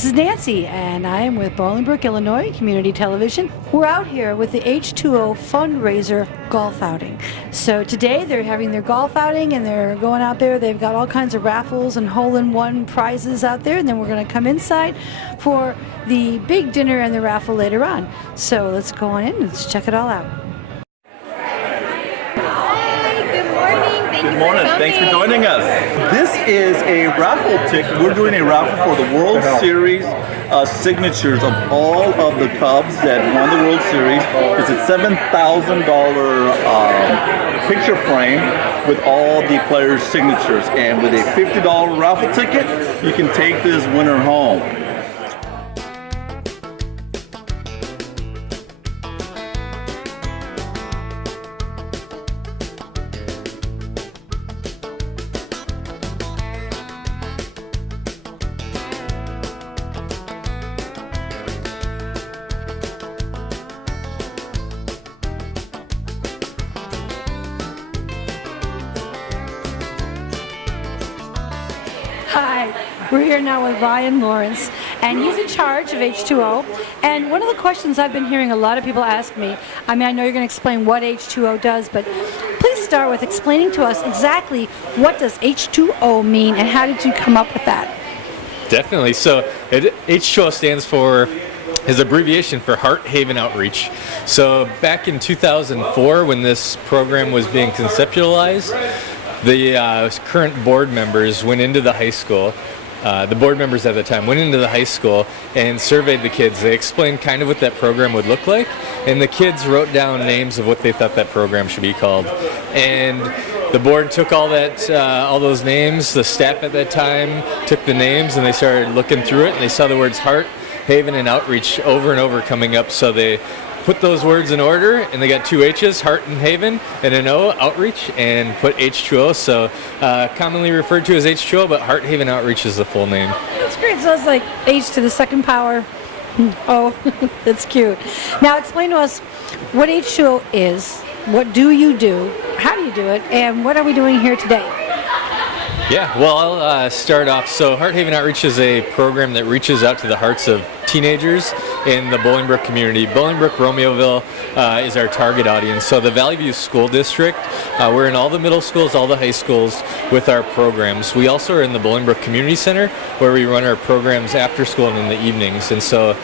This is Nancy, and I am with Bolingbrook, Illinois Community Television. We're out here with the H2O Fund Raiser golf outing. So today they're having their golf outing, and they're going out there. They've got all kinds of raffles and hole-in-one prizes out there, and then we're going to come inside for the big dinner and the raffle later on. So let's go on in and let's check it all out. Good morning. Thanks for joining us. This is a raffle ticket. We're doing a raffle for the World Series signatures of all of the Cubs that won the World Series. It's a $7,000 picture frame with all the players' signatures. And with a $50 raffle ticket, you can take this winner home. Hi, we're here now with Ryan Lawrence, and he's in charge of H2O. And one of the questions I've been hearing a lot of people ask me, I know you're going to explain what H2O does, but please start with explaining to us exactly what does H2O mean and how did you come up with that? Definitely. So H2O stands for, is abbreviation for Heart Haven Outreach. So back in 2004, when this program was being conceptualized, the current board members went into the high school. The board members at the time went into the high school and surveyed the kids. They explained kind of what that program would look like, and the kids wrote down names of what they thought that program should be called. And the board took all those names. The staff at that time took the names and they started looking through it, and they saw the words Heart, Haven, and Outreach over and over coming up. So they put those words in order, and they got two H's, Heart and Haven, and an O, Outreach, and put H2O. So commonly referred to as H2O, but Heart Haven Outreach is the full name. That's great. So it's like H to the second power. Oh, that's cute. Now explain to us what H2O is, what do you do, how do you do it, and what are we doing here today? Yeah, well, I'll start off. So Heart Haven Outreach is a program that reaches out to the hearts of teenagers in the Bolingbrook community. Bolingbrook, Romeoville is our target audience. So the Valley View School District, we're in all the middle schools, all the high schools with our programs. We also are in the Bolingbrook Community Center, where we run our programs after school and in the evenings. And so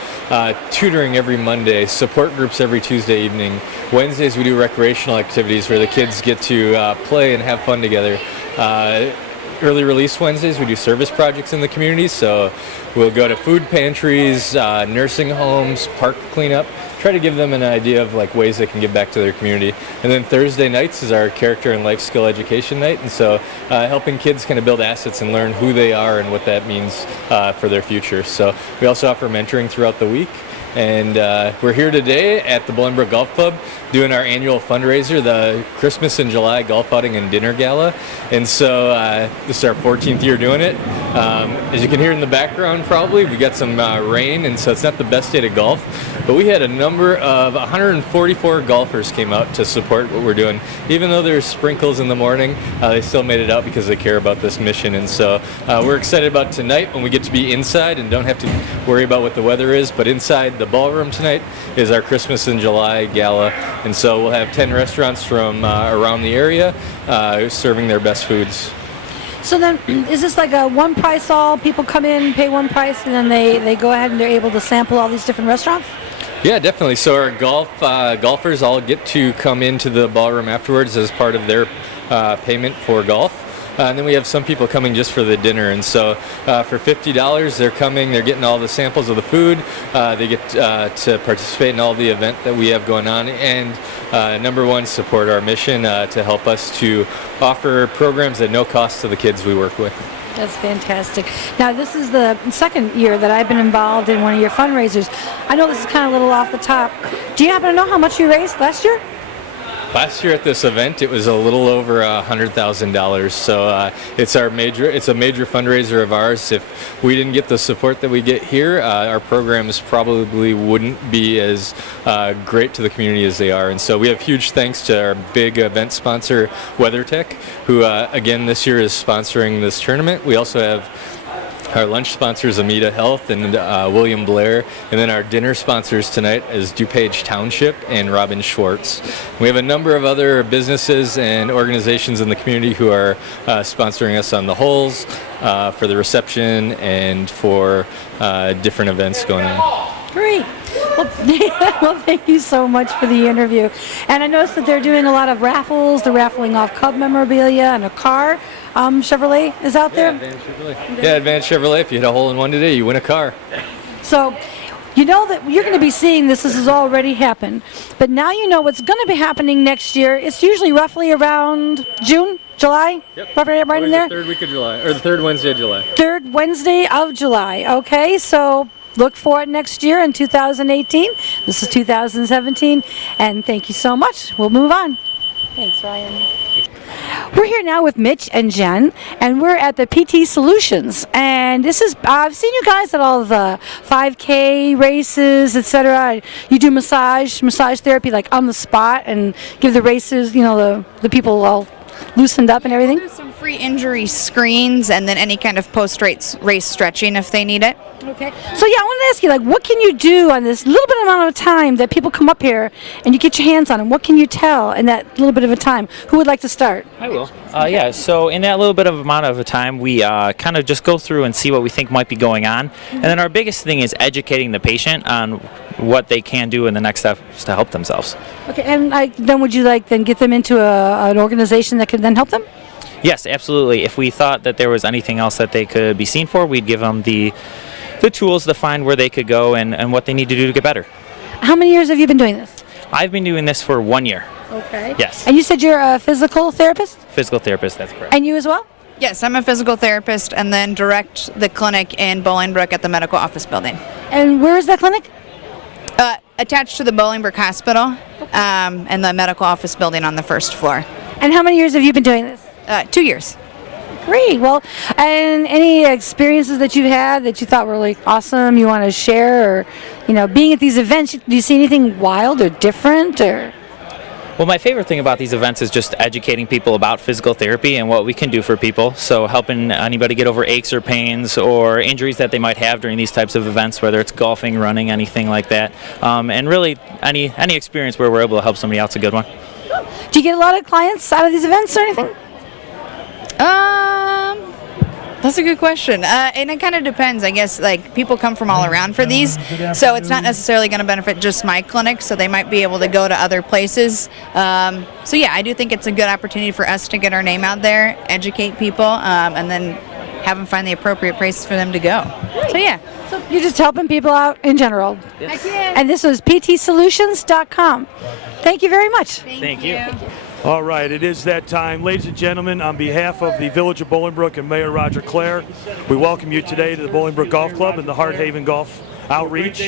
tutoring every Monday, support groups every Tuesday evening. Wednesdays we do recreational activities where the kids get to play and have fun together. Early release Wednesdays, we do service projects in the community, so we'll go to food pantries, nursing homes, park cleanup, try to give them an idea of ways they can give back to their community. And then Thursday nights is our character and life skill education night, and so helping kids kind of build assets and learn who they are and what that means for their future. So we also offer mentoring throughout the week. And we're here today at the Bolingbrook Golf Club doing our annual fundraiser, the Christmas in July Golf Outing and Dinner Gala. And so this is our 14th year doing it. As you can hear in the background probably, we got some rain, and so it's not the best day to golf. But we had a number of 144 golfers came out to support what we're doing. Even though there's sprinkles in the morning, they still made it out because they care about this mission. And so we're excited about tonight when we get to be inside and don't have to worry about what the weather is, but inside the ballroom tonight is our Christmas in July gala, and so we'll have 10 restaurants from around the area serving their best foods. So then, is this like a one price all? People come in, pay one price, and then they go ahead and they're able to sample all these different restaurants? Yeah, definitely. So our golfers all get to come into the ballroom afterwards as part of their payment for golf. And then we have some people coming just for the dinner, and so for $50 they're coming, they're getting all the samples of the food, they get to participate in all the event that we have going on, and number one, support our mission to help us to offer programs at no cost to the kids we work with. That's fantastic. Now, this is the second year that I've been involved in one of your fundraisers. I know this is kind of a little off the top. Do you happen to know how much you raised last year? Last year at this event, it was a little over $100,000. So it's a major fundraiser of ours. If we didn't get the support that we get here, our programs probably wouldn't be as great to the community as they are. And so we have huge thanks to our big event sponsor, WeatherTech, who again this year is sponsoring this tournament. We also have Our lunch sponsor is Amita Health and William Blair. And then our dinner sponsors tonight is DuPage Township and Robin Schwartz. We have a number of other businesses and organizations in the community who are sponsoring us on the holes, for the reception, and for different events going on. Great. Well, well, thank you so much for the interview. And I noticed that they're doing a lot of raffles. They're raffling off Cub memorabilia and a car. Chevrolet is out there. Advanced Chevrolet. Yeah, Advanced Chevrolet. If you hit a hole in one today, you win a car. So, you know that you're going to be seeing this. This has already happened. But now you know what's going to be happening next year. It's usually roughly around June, July? Yep. Right in there? The third week of July, or the third Wednesday of July. Third Wednesday of July. Okay, so look for it next year in 2018. This is 2017. And thank you so much. We'll move on. Thanks, Ryan. We're here now with Mitch and Jen, and we're at the PT Solutions. And this is, I've seen you guys at all the 5K races, etc. You do massage therapy like on the spot and give the racers, you know, the people all loosened up and everything. There's some free injury screens and then any kind of post-race stretching if they need it. Okay. So yeah, I wanted to ask you, like, what can you do on this little bit amount of time that people come up here and you get your hands on them? What can you tell in that little bit of a time? Who would like to start? I will. Yeah, so in that little bit of amount of time, we kind of just go through and see what we think might be going on. And then our biggest thing is educating the patient on what they can do in the next steps to help themselves. Okay, and then would you then get them into an organization that could then help them? Yes, absolutely. If we thought that there was anything else that they could be seen for, we'd give them the tools to find where they could go and what they need to do to get better. How many years have you been doing this? I've been doing this for 1 year. Okay. Yes. And you said you're a physical therapist? Physical therapist, that's correct. And you as well? Yes, I'm a physical therapist and then direct the clinic in Bolingbrook at the medical office building. And where is that clinic? Attached to the Bolingbrook Hospital and the medical office building on the first floor. And how many years have you been doing this? 2 years. Great. Well, and any experiences that you've had that you thought were really awesome you want to share, or, you know, being at these events, do you see anything wild or different, or? Well, my favorite thing about these events is just educating people about physical therapy and what we can do for people. So helping anybody get over aches or pains or injuries that they might have during these types of events, whether it's golfing, running, anything like that. And really, any experience where we're able to help somebody out is a good one. Do you get a lot of clients out of these events or anything? That's a good question. And it kind of depends. I guess like people come from all around for these, so it's not necessarily going to benefit just my clinic. So they might be able to go to other places. So yeah, I do think it's a good opportunity for us to get our name out there, educate people, and then have them find the appropriate place for them to go. So yeah. So you're just helping people out in general. Yes. And this was ptsolutions.com. Thank you very much. Thank you. All right, it is that time. Ladies and gentlemen, on behalf of the Village of Bolingbrook and Mayor Roger Clare, we welcome you today to the Bolingbrook Golf Club and the Heart Haven Golf Outreach.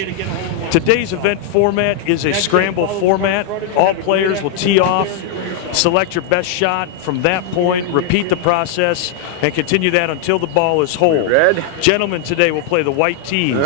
Today's event format is a scramble format. All players will tee off, select your best shot. From that point, repeat the process and continue that until the ball is holed. Gentlemen today will play the white tees.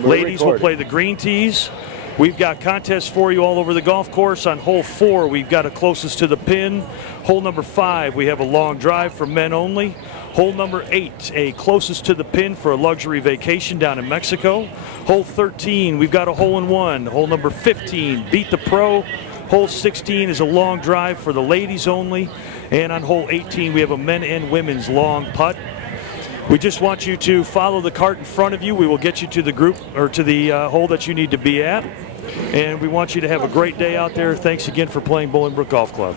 Ladies will play the green tees. We've got contests for you all over the golf course. On hole 4, we've got a closest to the pin. Hole number 5, we have a long drive for men only. Hole number 8, a closest to the pin for a luxury vacation down in Mexico. Hole 13, we've got a hole-in-one. Hole number 15, beat the pro. Hole 16 is a long drive for the ladies only. And on hole 18, we have a men and women's long putt. We just want you to follow the cart in front of you. We will get you to the group or to the hole that you need to be at. And we want you to have a great day out there. Thanks again for playing Bolingbrook Golf Club.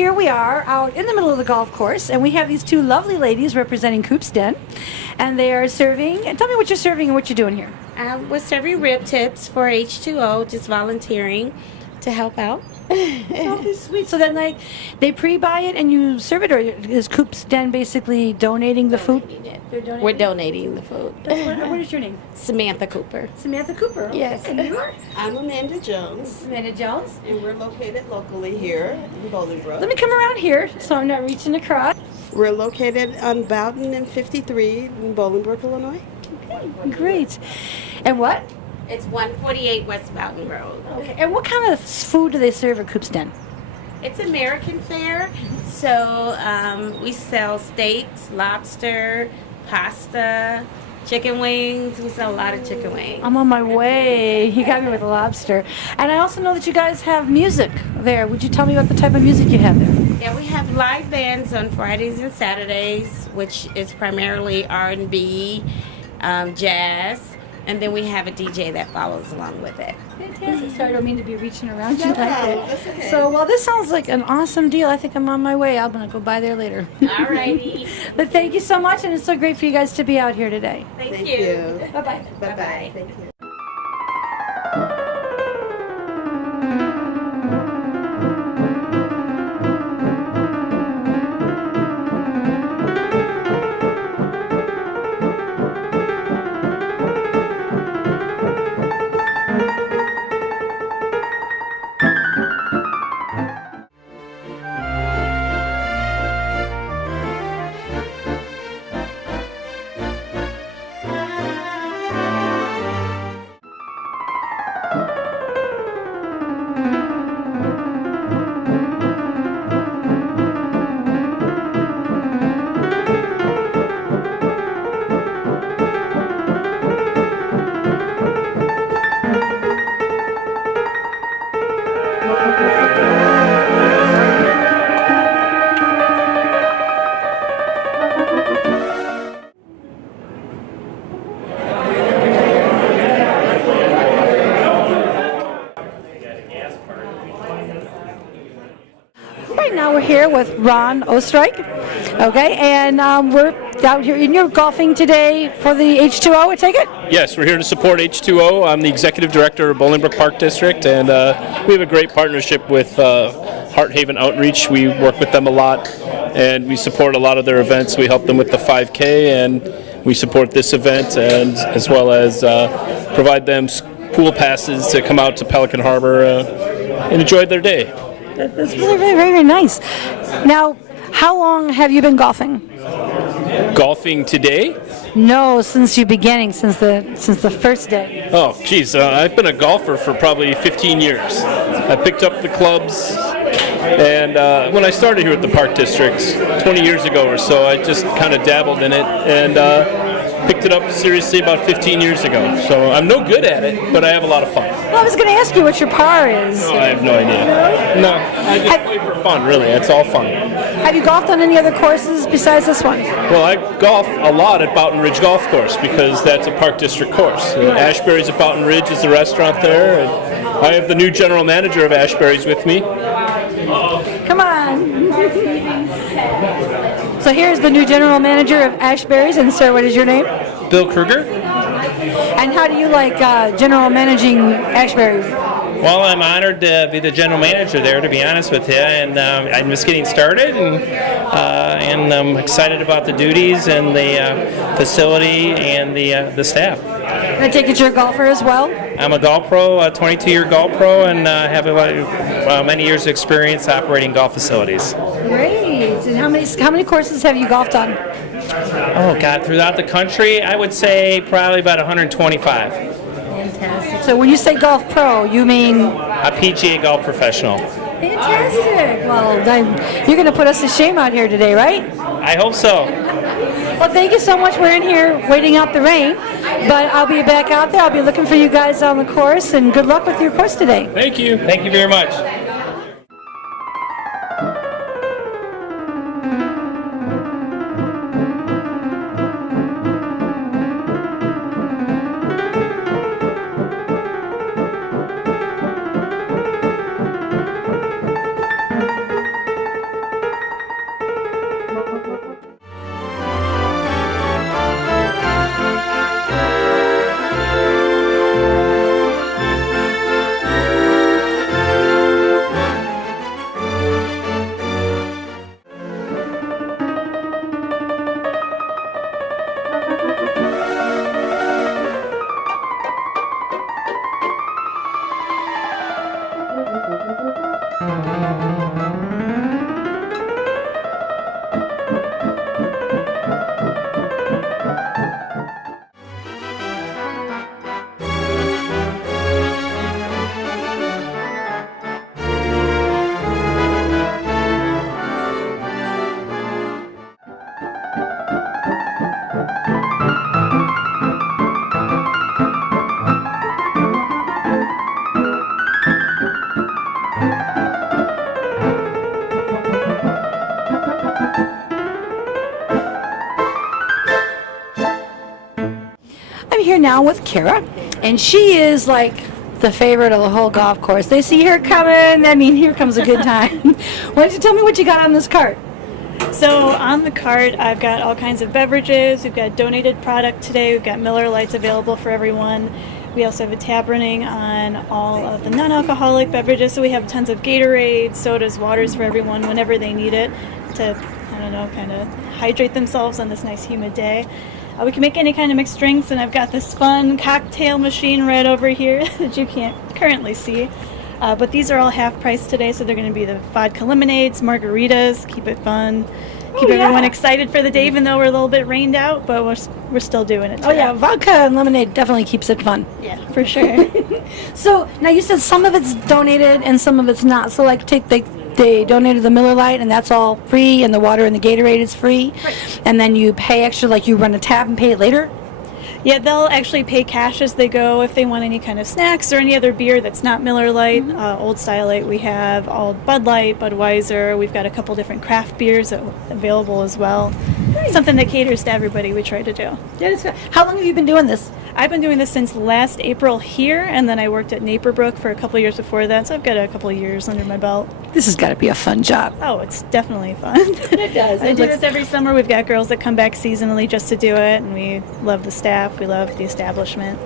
here we are out in the middle of the golf course, and we have these two lovely ladies representing Coop's Den, and they are serving. And tell me what you're serving and what you're doing here. We're serving rib tips for H2O, just volunteering to help out. Oh, sweet. So then, like, they pre-buy it and you serve it, or is Coop's Den basically donating the food? They're donating. We're donating the food. What is your name? Samantha Cooper. Samantha Cooper. Yes. And you are? I'm Amanda Jones, Amanda Jones. and we're located locally here in Bolingbrook. Let me come around here so I'm not reaching across. We're located on Bowden and 53 in Bolingbrook, Illinois. Okay, great. And what? It's 148 West Mountain Road. Okay. And what kind of food do they serve at Coop's Den? It's American fare, so we sell steaks, lobster, pasta, chicken wings. We sell a lot of chicken wings. I'm on my way. You got me with a lobster. And I also know that you guys have music there. Would you tell me about the type of music you have there? Yeah, we have live bands on Fridays and Saturdays, which is primarily R&B, jazz. And then we have a DJ that follows along with it. Fantastic. Sorry, I don't mean to be reaching around you like that's that. okay. So, well, this sounds like an awesome deal. I think I'm on my way. I'm going to go by there later. Alrighty. But thank you so much, and it's so great for you guys to be out here today. Thank you. you. Bye-bye. Bye-bye. Thank you. Right now we're here with Ron Ostrike, okay, and we're out here, and you're golfing today for the H2O, I take it? Yes, we're here to support H2O. I'm the executive director of Bolingbrook Park District, and we have a great partnership with Heart Haven Outreach. We work with them a lot, and we support a lot of their events. We help them with the 5K, and we support this event, and as well as provide them pool passes to come out to Pelican Harbor and enjoy their day. That's really, very, very nice. Now, how long have you been golfing? Golfing today? No, since you beginning, since the first day. Oh, geez, I've been a golfer for probably 15 years. I picked up the clubs, and when I started here at the Park District 20 years ago or so, I just kind of dabbled in it and picked it up seriously about 15 years ago. So I'm no good at it, but I have a lot of fun. Well, I was going to ask you what your par is. Oh, I have no idea. No, I just play for fun, really. It's all fun. Have you golfed on any other courses besides this one? Well, I golf a lot at Boughton Ridge Golf Course because that's a Park District course. Ashbury's at Boughton Ridge is the restaurant there, and I have the new general manager of Ashbury's with me. Come on. So here's the new general manager of Ashbury's, and sir, what is your name? Bill Kruger. And how do you like general managing Ashbury's? Well, I'm honored to be the general manager there, to be honest with you, and I'm just getting started, and I'm excited about the duties and the facility and the staff. I take it you're a golfer as well? I'm a golf pro, a 22-year golf pro, and have many years of experience operating golf facilities. Great. And how many courses have you golfed on? Oh, God, throughout the country, I would say probably about 125. Fantastic. So when you say golf pro, you mean? A PGA golf professional. Fantastic. Well, you're going to put us to shame out here today, right? I hope so. Well, thank you so much. We're in here waiting out the rain, but I'll be back out there. I'll be looking for you guys on the course, and good luck with your course today. Thank you. Thank you very much. right now with Kara, and she is like the favorite of the whole golf course. They see her coming, I mean, here comes a good time. Why don't you tell me what you got on this cart? So on the cart, I've got all kinds of beverages. We've got donated product today. We've got Miller Lights available for everyone. We also have a tab running on all of the non-alcoholic beverages. So we have tons of Gatorade, sodas, waters for everyone whenever they need it to, kind of hydrate themselves on this nice humid day. We can make any kind of mixed drinks, and I've got this fun cocktail machine right over here that you can't currently see. But these are all half price today, so they're going to be the vodka lemonades, margaritas, keep it fun, keep everyone excited for the day, even though we're a little bit rained out, but we're still doing it today. Oh yeah, vodka and lemonade definitely keeps it fun. Yeah, for sure. So now you said some of it's donated and some of it's not. So like they donated the Miller Lite and that's all free, and the water and the Gatorade is free. Right. And then you pay extra, like you run a tab and pay it later? Yeah, they'll actually pay cash as they go if they want any kind of snacks or any other beer that's not Miller Lite. Old Style Light, we have all Bud Light, Budweiser. We've got a couple different craft beers available as well. Nice. Something that caters to everybody we try to do. Yeah, how long have you been doing this? I've been doing this since last April here, and then I worked at Naperbrook for a couple of years before that, so I've got a couple of years under my belt. This has got to be a fun job. Oh, it's definitely fun. It does. I do this every summer. We've got girls that come back seasonally just to do it, and we love the staff. We love the establishment.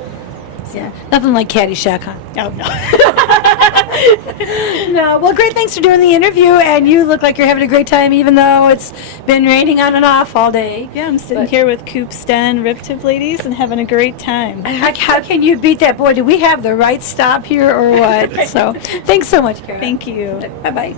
So. Yeah, nothing like Caddyshack, huh? Oh, no. No, well, great. Thanks for doing the interview, and you look like you're having a great time, even though it's been raining on and off all day. Yeah, I'm sitting here with Coop Sten, Rip Tip ladies, and having a great time. How can you beat that? Boy, do we have the right stop here or what? So, thanks so much, Kara. Thank you. Bye-bye.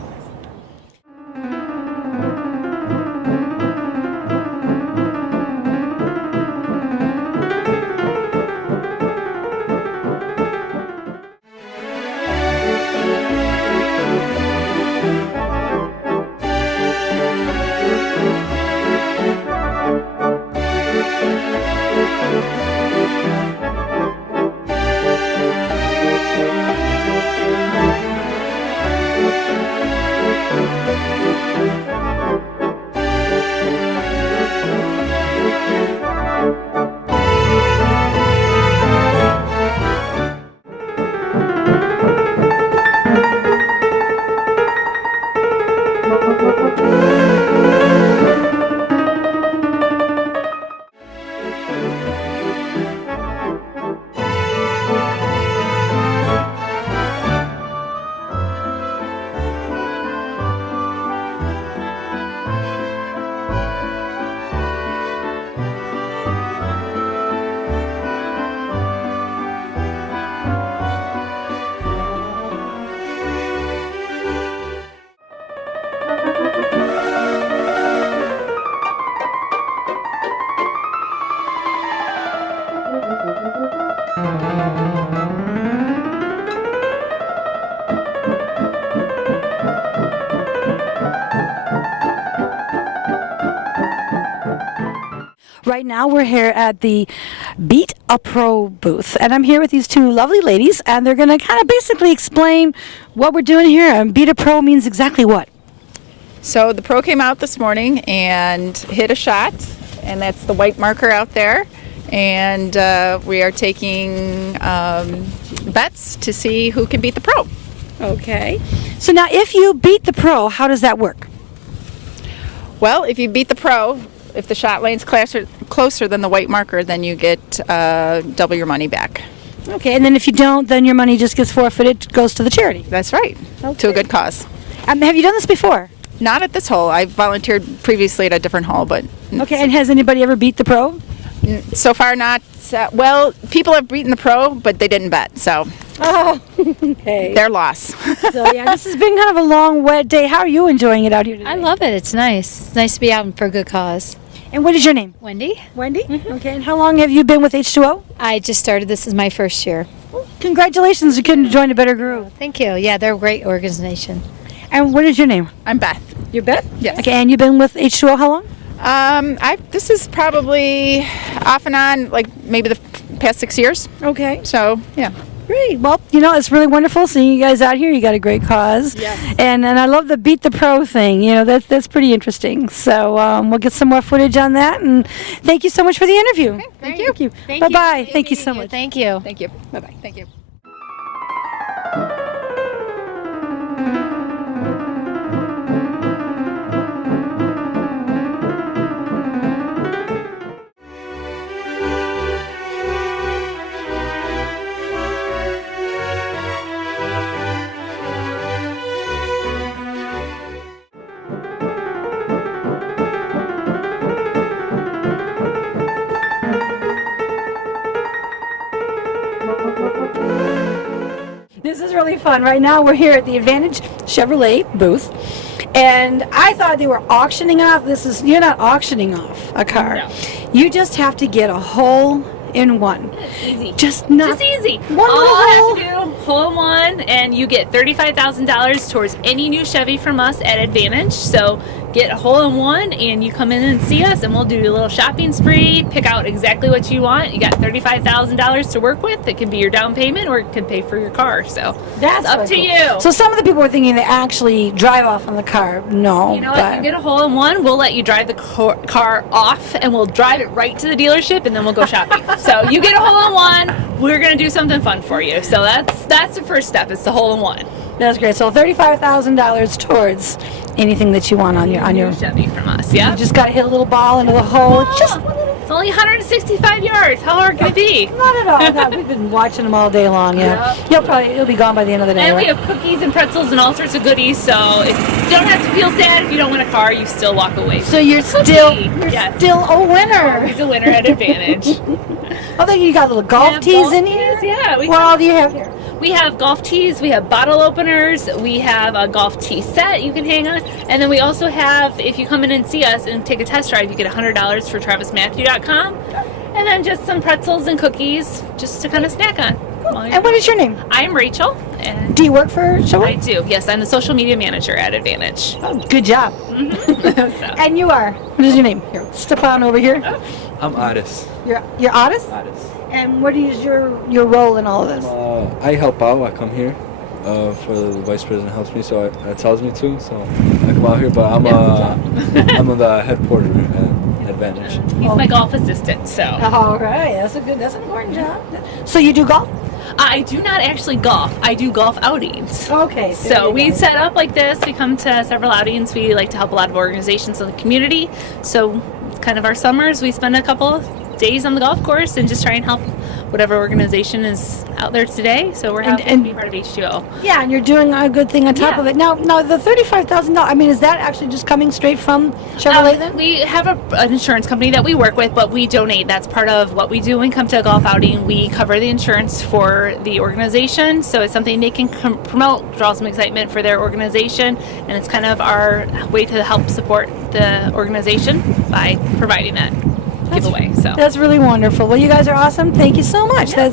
Right now we're here at the Beat a Pro booth, and I'm here with these two lovely ladies, and they're going to kind of basically explain what we're doing here. And Beat a Pro means exactly what? So the pro came out this morning and hit a shot, and that's the white marker out there. And we are taking bets to see who can beat the pro. Okay. So now if you beat the pro, how does that work? Well, if you beat the pro, if the shot lane's closer than the white marker, then you get double your money back. Okay, and then if you don't, then your money just gets forfeited, goes to the charity. That's right, to a good cause. Have you done this before? Not at this hole. I volunteered previously at a different hole, but... Okay, and has anybody ever beat the pro? So far not. Well, people have beaten the pro, but they didn't bet, so... Oh, okay. Their loss. So yeah, this has been kind of a long, wet day. How are you enjoying it out here today? I love it. It's nice. It's nice to be out for a good cause. And what is your name? Wendy. Wendy? Mm-hmm. Okay, and how long have you been with H2O? I just started. This is my first year. Well, congratulations. You couldn't join a better group. Thank you. Yeah, they're a great organization. And what is your name? I'm Beth. You're Beth? Yes. Okay, and you've been with H2O how long? This is probably off and on, like maybe the past 6 years. Okay. So, yeah. Great. Well, it's really wonderful seeing you guys out here. You got a great cause. Yes. And I love the Beat the Pro thing. That's pretty interesting. So we'll get some more footage on that. And thank you so much for the interview. Okay, thank you. Bye-bye. Thank you so much. Thank you. Thank you. Bye-bye. Thank you. This is really fun. Right now we're here at the Advantage Chevrolet booth, and I thought they were auctioning off. You're not auctioning off a car. No. You just have to get a hole in one. It's easy. Just easy. one All little I hole. have to do, hole in one, and you get $35,000 towards any new Chevy from us at Advantage. So get a hole in one, and you come in and see us, and we'll do a little shopping spree, pick out exactly what you want. You got $35,000 to work with. It can be your down payment, or it can pay for your car. So That's it's up to really you. cool. So some of the people were thinking they actually drive off on the car. No. You know what? You get a hole in one, we'll let you drive the car off, and we'll drive it right to the dealership, and then we'll go shopping. So you get a hole in one, we're gonna do something fun for you. So that's the first step. It's the hole in one. That's great. So $35,000 towards anything that you want on your Chevy from us. Yeah. You just got to hit a little ball into the hole. It's only 165 yards. How hard can it be? Not at all. God, we've been watching them all day long. Yeah. You'll be gone by the end of the day. And we right? have cookies and pretzels and all sorts of goodies. So if you don't have to feel sad if you don't win a car, you still walk away. So you're still a winner. He's a winner at Advantage. Oh, then you got little golf tees in here. Yeah. What all do you have here? We have golf tees, we have bottle openers, we have a golf tee set you can hang on, and then we also have, if you come in and see us and take a test drive, you get $100 for TravisMatthew.com, and then just some pretzels and cookies just to kind of snack on. And what is your name? I'm Rachel. And do you work for Chevrolet? I do, yes. I'm the social media manager at Advantage. Oh, good job. And you are? What is your name? Here, step on over here. I'm Aris. You're Otis? Aris. And what is your role in all of this? I help out. I come here for the vice president helps me, so that tells me to. So I come out here, but I'm I'm the head porter at Advantage. He's my golf assistant, so. All right, that's an important job. So you do golf? I do not actually golf. I do golf outings. Okay. So we set up like this. We come to several outings. We like to help a lot of organizations in the community. So it's kind of our summers. We spend a couple days on the golf course and just try and help whatever organization is out there today. So we're happy to be part of H2O. Yeah, and you're doing a good thing on top of it. Now the $35,000. I mean, is that actually just coming straight from Chevrolet? Then We have an insurance company that we work with, but we donate. That's part of what we do when we come to a golf outing. We cover the insurance for the organization, so it's something they can promote, draw some excitement for their organization, and it's kind of our way to help support the organization by providing that giveaway. So that's really wonderful. Well, you guys are awesome. Thank you so much. Yeah.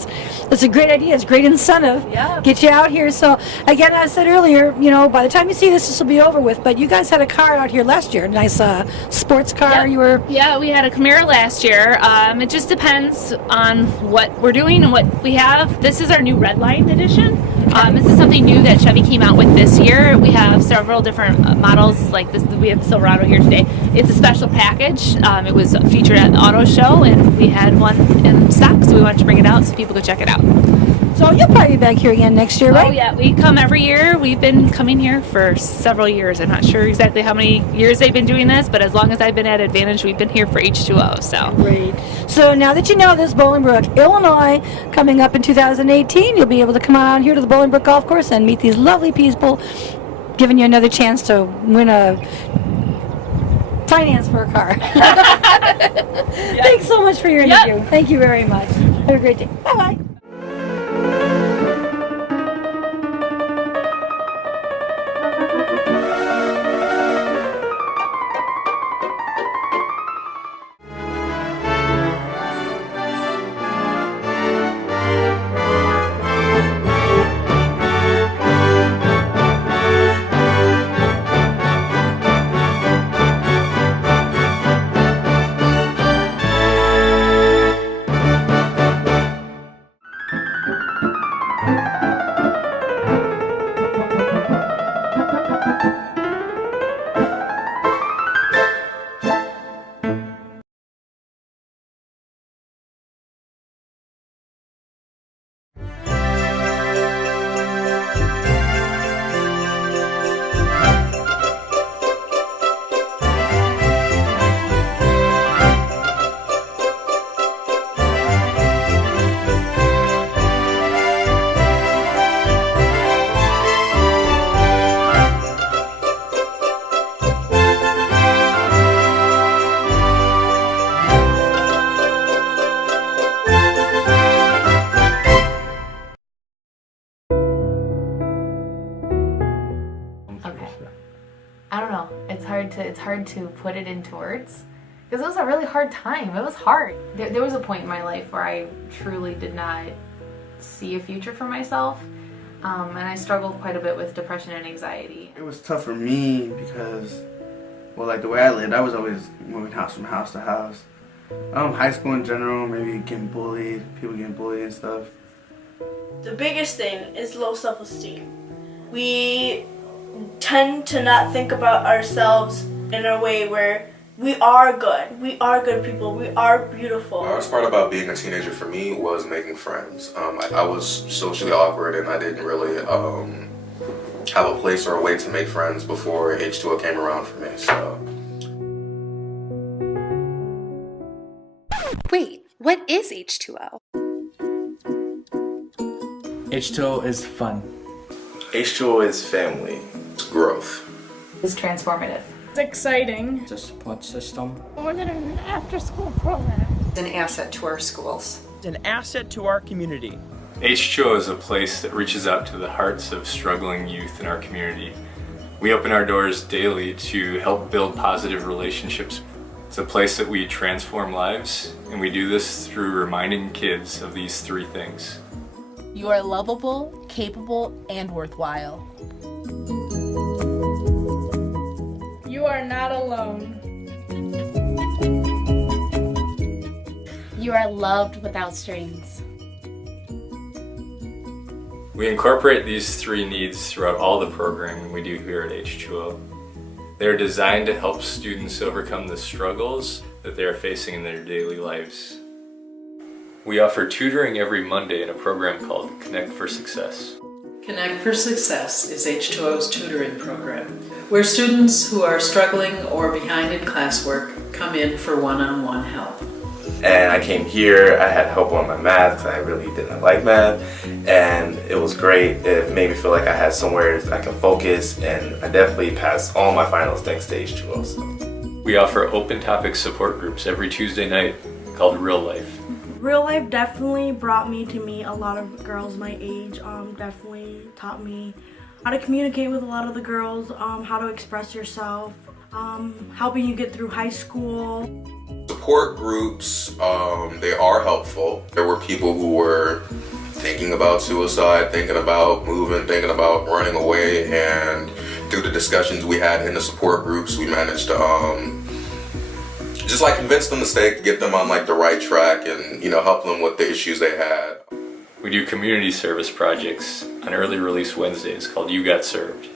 That's a great idea. It's a great incentive. Yeah. Get you out here. So again, I said earlier, by the time you see this will be over with. But you guys had a car out here last year. A nice sports car. Yep. Yeah, we had a Camaro last year. It just depends on what we're doing and what we have. This is our new Red Line edition. This is something new that Chevy came out with this year. We have several different models like this. We have Silverado here today. It's a special package. It was featured at the auto show, and we had one in stock, so we wanted to bring it out so people could check it out. So you'll probably be back here again next year, right? Oh yeah, we come every year. We've been coming here for several years. I'm not sure exactly how many years they've been doing this, but as long as I've been at Advantage, we've been here for H2O. So great. So now that you know this, Bolingbrook, Illinois, coming up in 2018, you'll be able to come on out here to the Bolingbrook Golf Course and meet these lovely people, giving you another chance to win a finance for a car. Thanks so much for your interview. Thank you very much. Have a great day. Bye-bye. hard to put it into words because it was a really hard time. It was hard. There was a point in my life where I truly did not see a future for myself, and I struggled quite a bit with depression and anxiety. It was tough for me because, well, like the way I lived, I was always moving house from house to house. High school in general, maybe getting bullied, people getting bullied and stuff. The biggest thing is low self-esteem. We tend to not think about ourselves in a way where we are good. We are good people. We are beautiful. The hardest part about being a teenager for me was making friends. I was socially awkward and I didn't really have a place or a way to make friends before H2O came around for me. So. Wait, what is H2O? H2O is fun. H2O is family. It's growth. It's transformative. It's exciting. It's a support system. We're in an after-school program. It's an asset to our schools. It's an asset to our community. H2O is a place that reaches out to the hearts of struggling youth in our community. We open our doors daily to help build positive relationships. It's a place that we transform lives, and we do this through reminding kids of these three things. You are lovable, capable, and worthwhile. You are not alone. You are loved without strings. We incorporate these three needs throughout all the programming we do here at H2O. They're designed to help students overcome the struggles that they are facing in their daily lives. We offer tutoring every Monday in a program called Connect for Success. Connect for Success is H2O's tutoring program, where students who are struggling or behind in classwork come in for one-on-one help. And I came here, I had help on my math because I really didn't like math, and it was great. It made me feel like I had somewhere I can focus, and I definitely passed all my finals thanks to H2O. So. We offer open topic support groups every Tuesday night called Real Life. Real life definitely brought me to meet a lot of girls my age, definitely taught me how to communicate with a lot of the girls, how to express yourself, helping you get through high school. Support groups, they are helpful. There were people who were thinking about suicide, thinking about moving, thinking about running away, and through the discussions we had in the support groups, we managed to just like convince them to stay, get them on like the right track, and help them with the issues they had. We do community service projects on early release Wednesdays called You Got Served.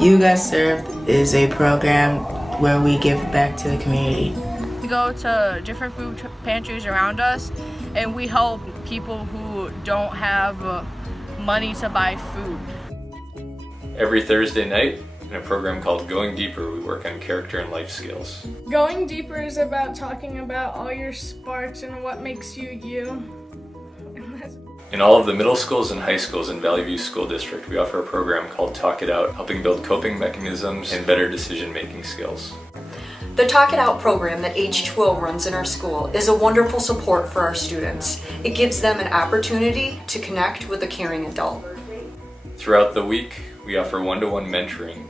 You Got Served is a program where we give back to the community. We go to different food pantries around us and we help people who don't have money to buy food. Every Thursday night, in a program called Going Deeper, we work on character and life skills. Going Deeper is about talking about all your sparks and what makes you you. In all of the middle schools and high schools in Valley View School District, we offer a program called Talk It Out, helping build coping mechanisms and better decision-making skills. The Talk It Out program that H2O runs in our school is a wonderful support for our students. It gives them an opportunity to connect with a caring adult. Throughout the week, we offer one-to-one mentoring.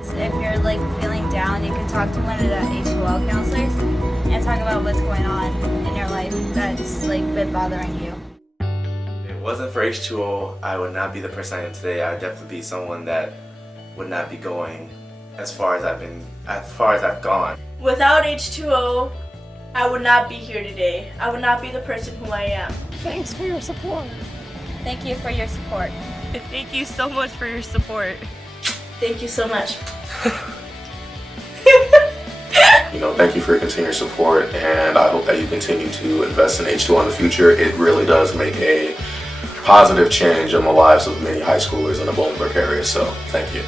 If you're feeling down, you can talk to one of the H2O counselors and talk about what's going on in your life that's been bothering you. If it wasn't for H2O, I would not be the person I am today. I would definitely be someone that would not be going as far as I've gone. Without H2O, I would not be here today. I would not be the person who I am. Thanks for your support. Thank you for your support. Thank you so much for your support. Thank you so much. Thank you for your continued support, and I hope that you continue to invest in H2O in the future. It really does make a positive change in the lives of many high schoolers in the Bolingbrook area, so thank you.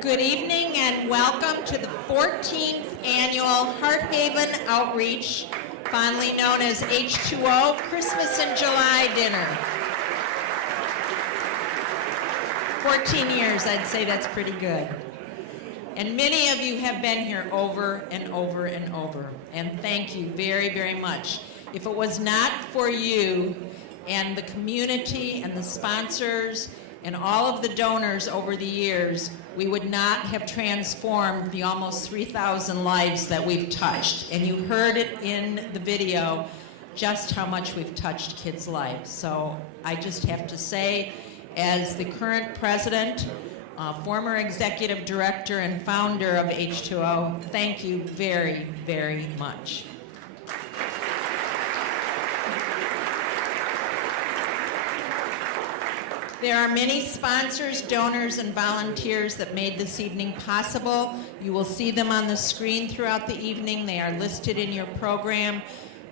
Good evening and welcome to the 14th annual Heart Haven Outreach, fondly known as H2O Christmas in July Dinner. 14 years, I'd say that's pretty good. And many of you have been here over and over and over. And thank you very, very much. If it was not for you and the community and the sponsors and all of the donors over the years, we would not have transformed the almost 3,000 lives that we've touched. And you heard it in the video, just how much we've touched kids' lives. So I just have to say, as the current president, former executive director and founder of H2O, thank you very, very much. There are many sponsors, donors, and volunteers that made this evening possible. You will see them on the screen throughout the evening. They are listed in your program.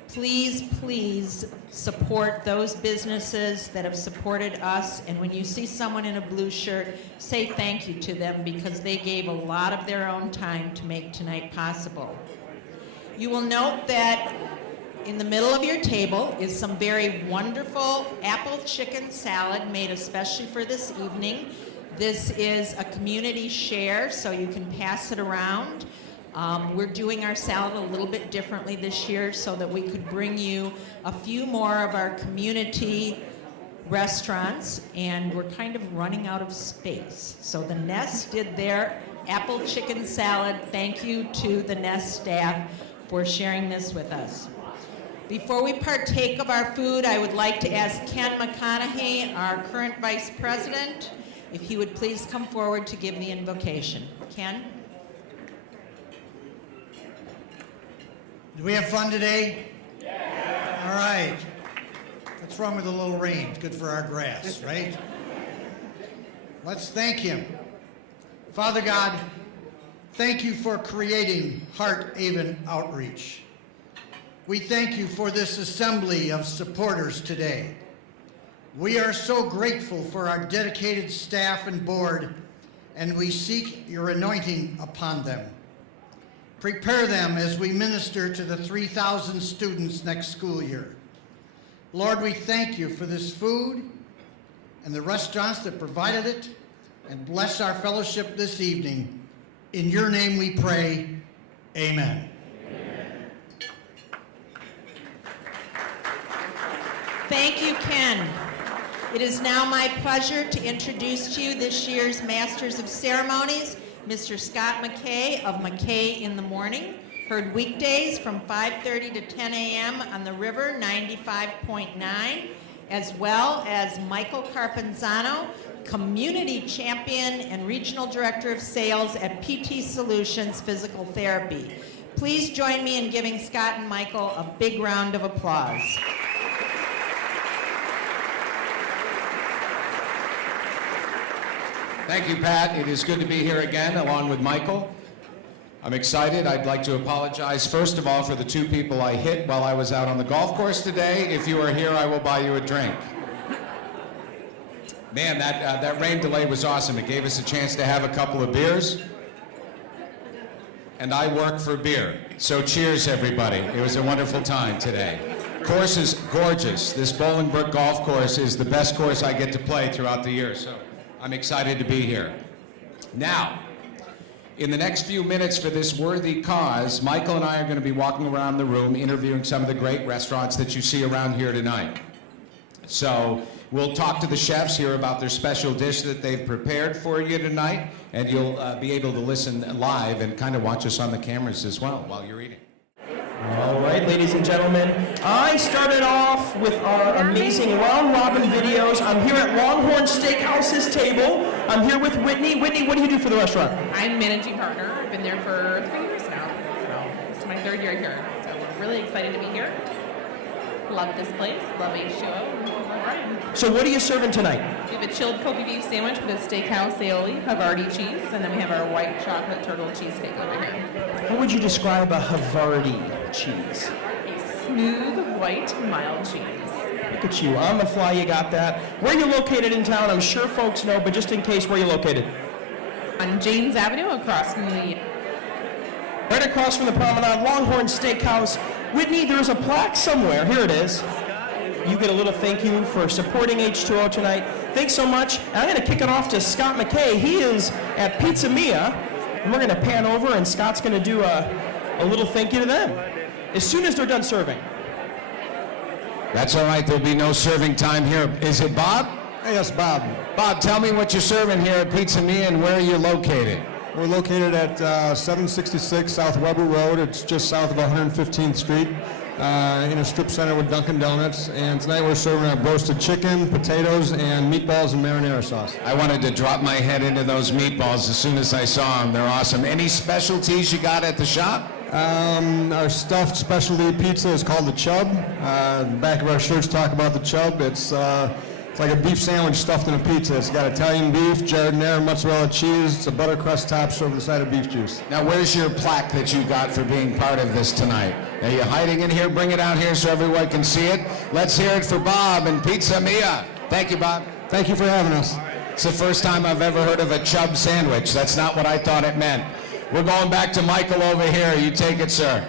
Please, please support those businesses that have supported us. And when you see someone in a blue shirt, say thank you to them because they gave a lot of their own time to make tonight possible. You will note that in the middle of your table is some very wonderful apple chicken salad made especially for this evening. This is a community share, so you can pass it around. We're doing our salad a little bit differently this year so that we could bring you a few more of our community restaurants, and we're kind of running out of space. So the Nest did their apple chicken salad. Thank you to the Nest staff for sharing this with us. Before we partake of our food, I would like to ask Ken McConaughey, our current vice president, if he would please come forward to give the invocation. Ken? Do we have fun today? Yeah. All right. What's wrong with a little rain? It's good for our grass, right? Let's thank him. Father God, thank you for creating Heart Haven Outreach. We thank you for this assembly of supporters today. We are so grateful for our dedicated staff and board, and we seek your anointing upon them. Prepare them as we minister to the 3,000 students next school year. Lord, we thank you for this food and the restaurants that provided it, and bless our fellowship this evening. In your name we pray, amen. Thank you, Ken. It is now my pleasure to introduce to you this year's Masters of Ceremonies, Mr. Scott McKay of McKay in the Morning, heard weekdays from 5:30 to 10 a.m. on the River 95.9, as well as Michael Carpenzano, Community Champion and Regional Director of Sales at PT Solutions Physical Therapy. Please join me in giving Scott and Michael a big round of applause. Thank you, Pat. It is good to be here again, along with Michael. I'm excited. I'd like to apologize, first of all, for the two people I hit while I was out on the golf course today. If you are here, I will buy you a drink. Man, that rain delay was awesome. It gave us a chance to have a couple of beers. And I work for beer. So cheers, everybody. It was a wonderful time today. Course is gorgeous. This Bolingbrook golf course is the best course I get to play throughout the year. So I'm excited to be here. Now, in the next few minutes for this worthy cause, Michael and I are going to be walking around the room interviewing some of the great restaurants that you see around here tonight. So we'll talk to the chefs here about their special dish that they've prepared for you tonight, and you'll be able to listen live and kind of watch us on the cameras as well while you're eating. All right, ladies and gentlemen, I started off with our amazing round-robin videos. I'm here at Longhorn Steakhouse's table. I'm here with Whitney. Whitney, what do you do for the restaurant? I'm managing partner. I've been there for 3 years now, so it's my 3rd year here. So we're really excited to be here. Love this place, love H2O, and love Brian. So what are you serving tonight? We have a chilled Kobe beef sandwich with a steakhouse aioli, Havarti cheese, and then we have our white chocolate turtle cheesecake over here. How would you describe a Havarti cheese? A smooth, white, mild cheese. Look at you, on the fly you got that. Where are you located in town? I'm sure folks know, but just in case, where are you located? On James Avenue, across from the... Right across from the promenade, Longhorn Steakhouse. Whitney, there's a plaque somewhere. Here it is. You get a little thank you for supporting H2O tonight. Thanks so much. And I'm going to kick it off to Scott McKay. He is at Pizza Mia, and we're going to pan over, and Scott's going to do a little thank you to them as soon as they're done serving. That's all right. There'll be no serving time here. Is it Bob? Yes, Bob. Bob, tell me what you're serving here at Pizza Mia and where you're located. We're located at 766 South Weber Road. It's just south of 115th Street in a strip center with Dunkin' Donuts. And tonight we're serving up roasted chicken, potatoes, and meatballs and marinara sauce. I wanted to drop my head into those meatballs as soon as I saw them. They're awesome. Any specialties you got at the shop? Our stuffed specialty pizza is called the Chub. The back of our shirts talk about the Chub. It's like a beef sandwich stuffed in a pizza. It's got Italian beef, giardiniera, mozzarella cheese. It's a butter crust topped over the side of beef juice. Now, where's your plaque that you got for being part of this tonight? Are you hiding in here? Bring it out here so everyone can see it. Let's hear it for Bob and Pizza Mia. Thank you, Bob. Thank you for having us. It's the first time I've ever heard of a Chub sandwich. That's not what I thought it meant. We're going back to Michael over here. You take it, sir.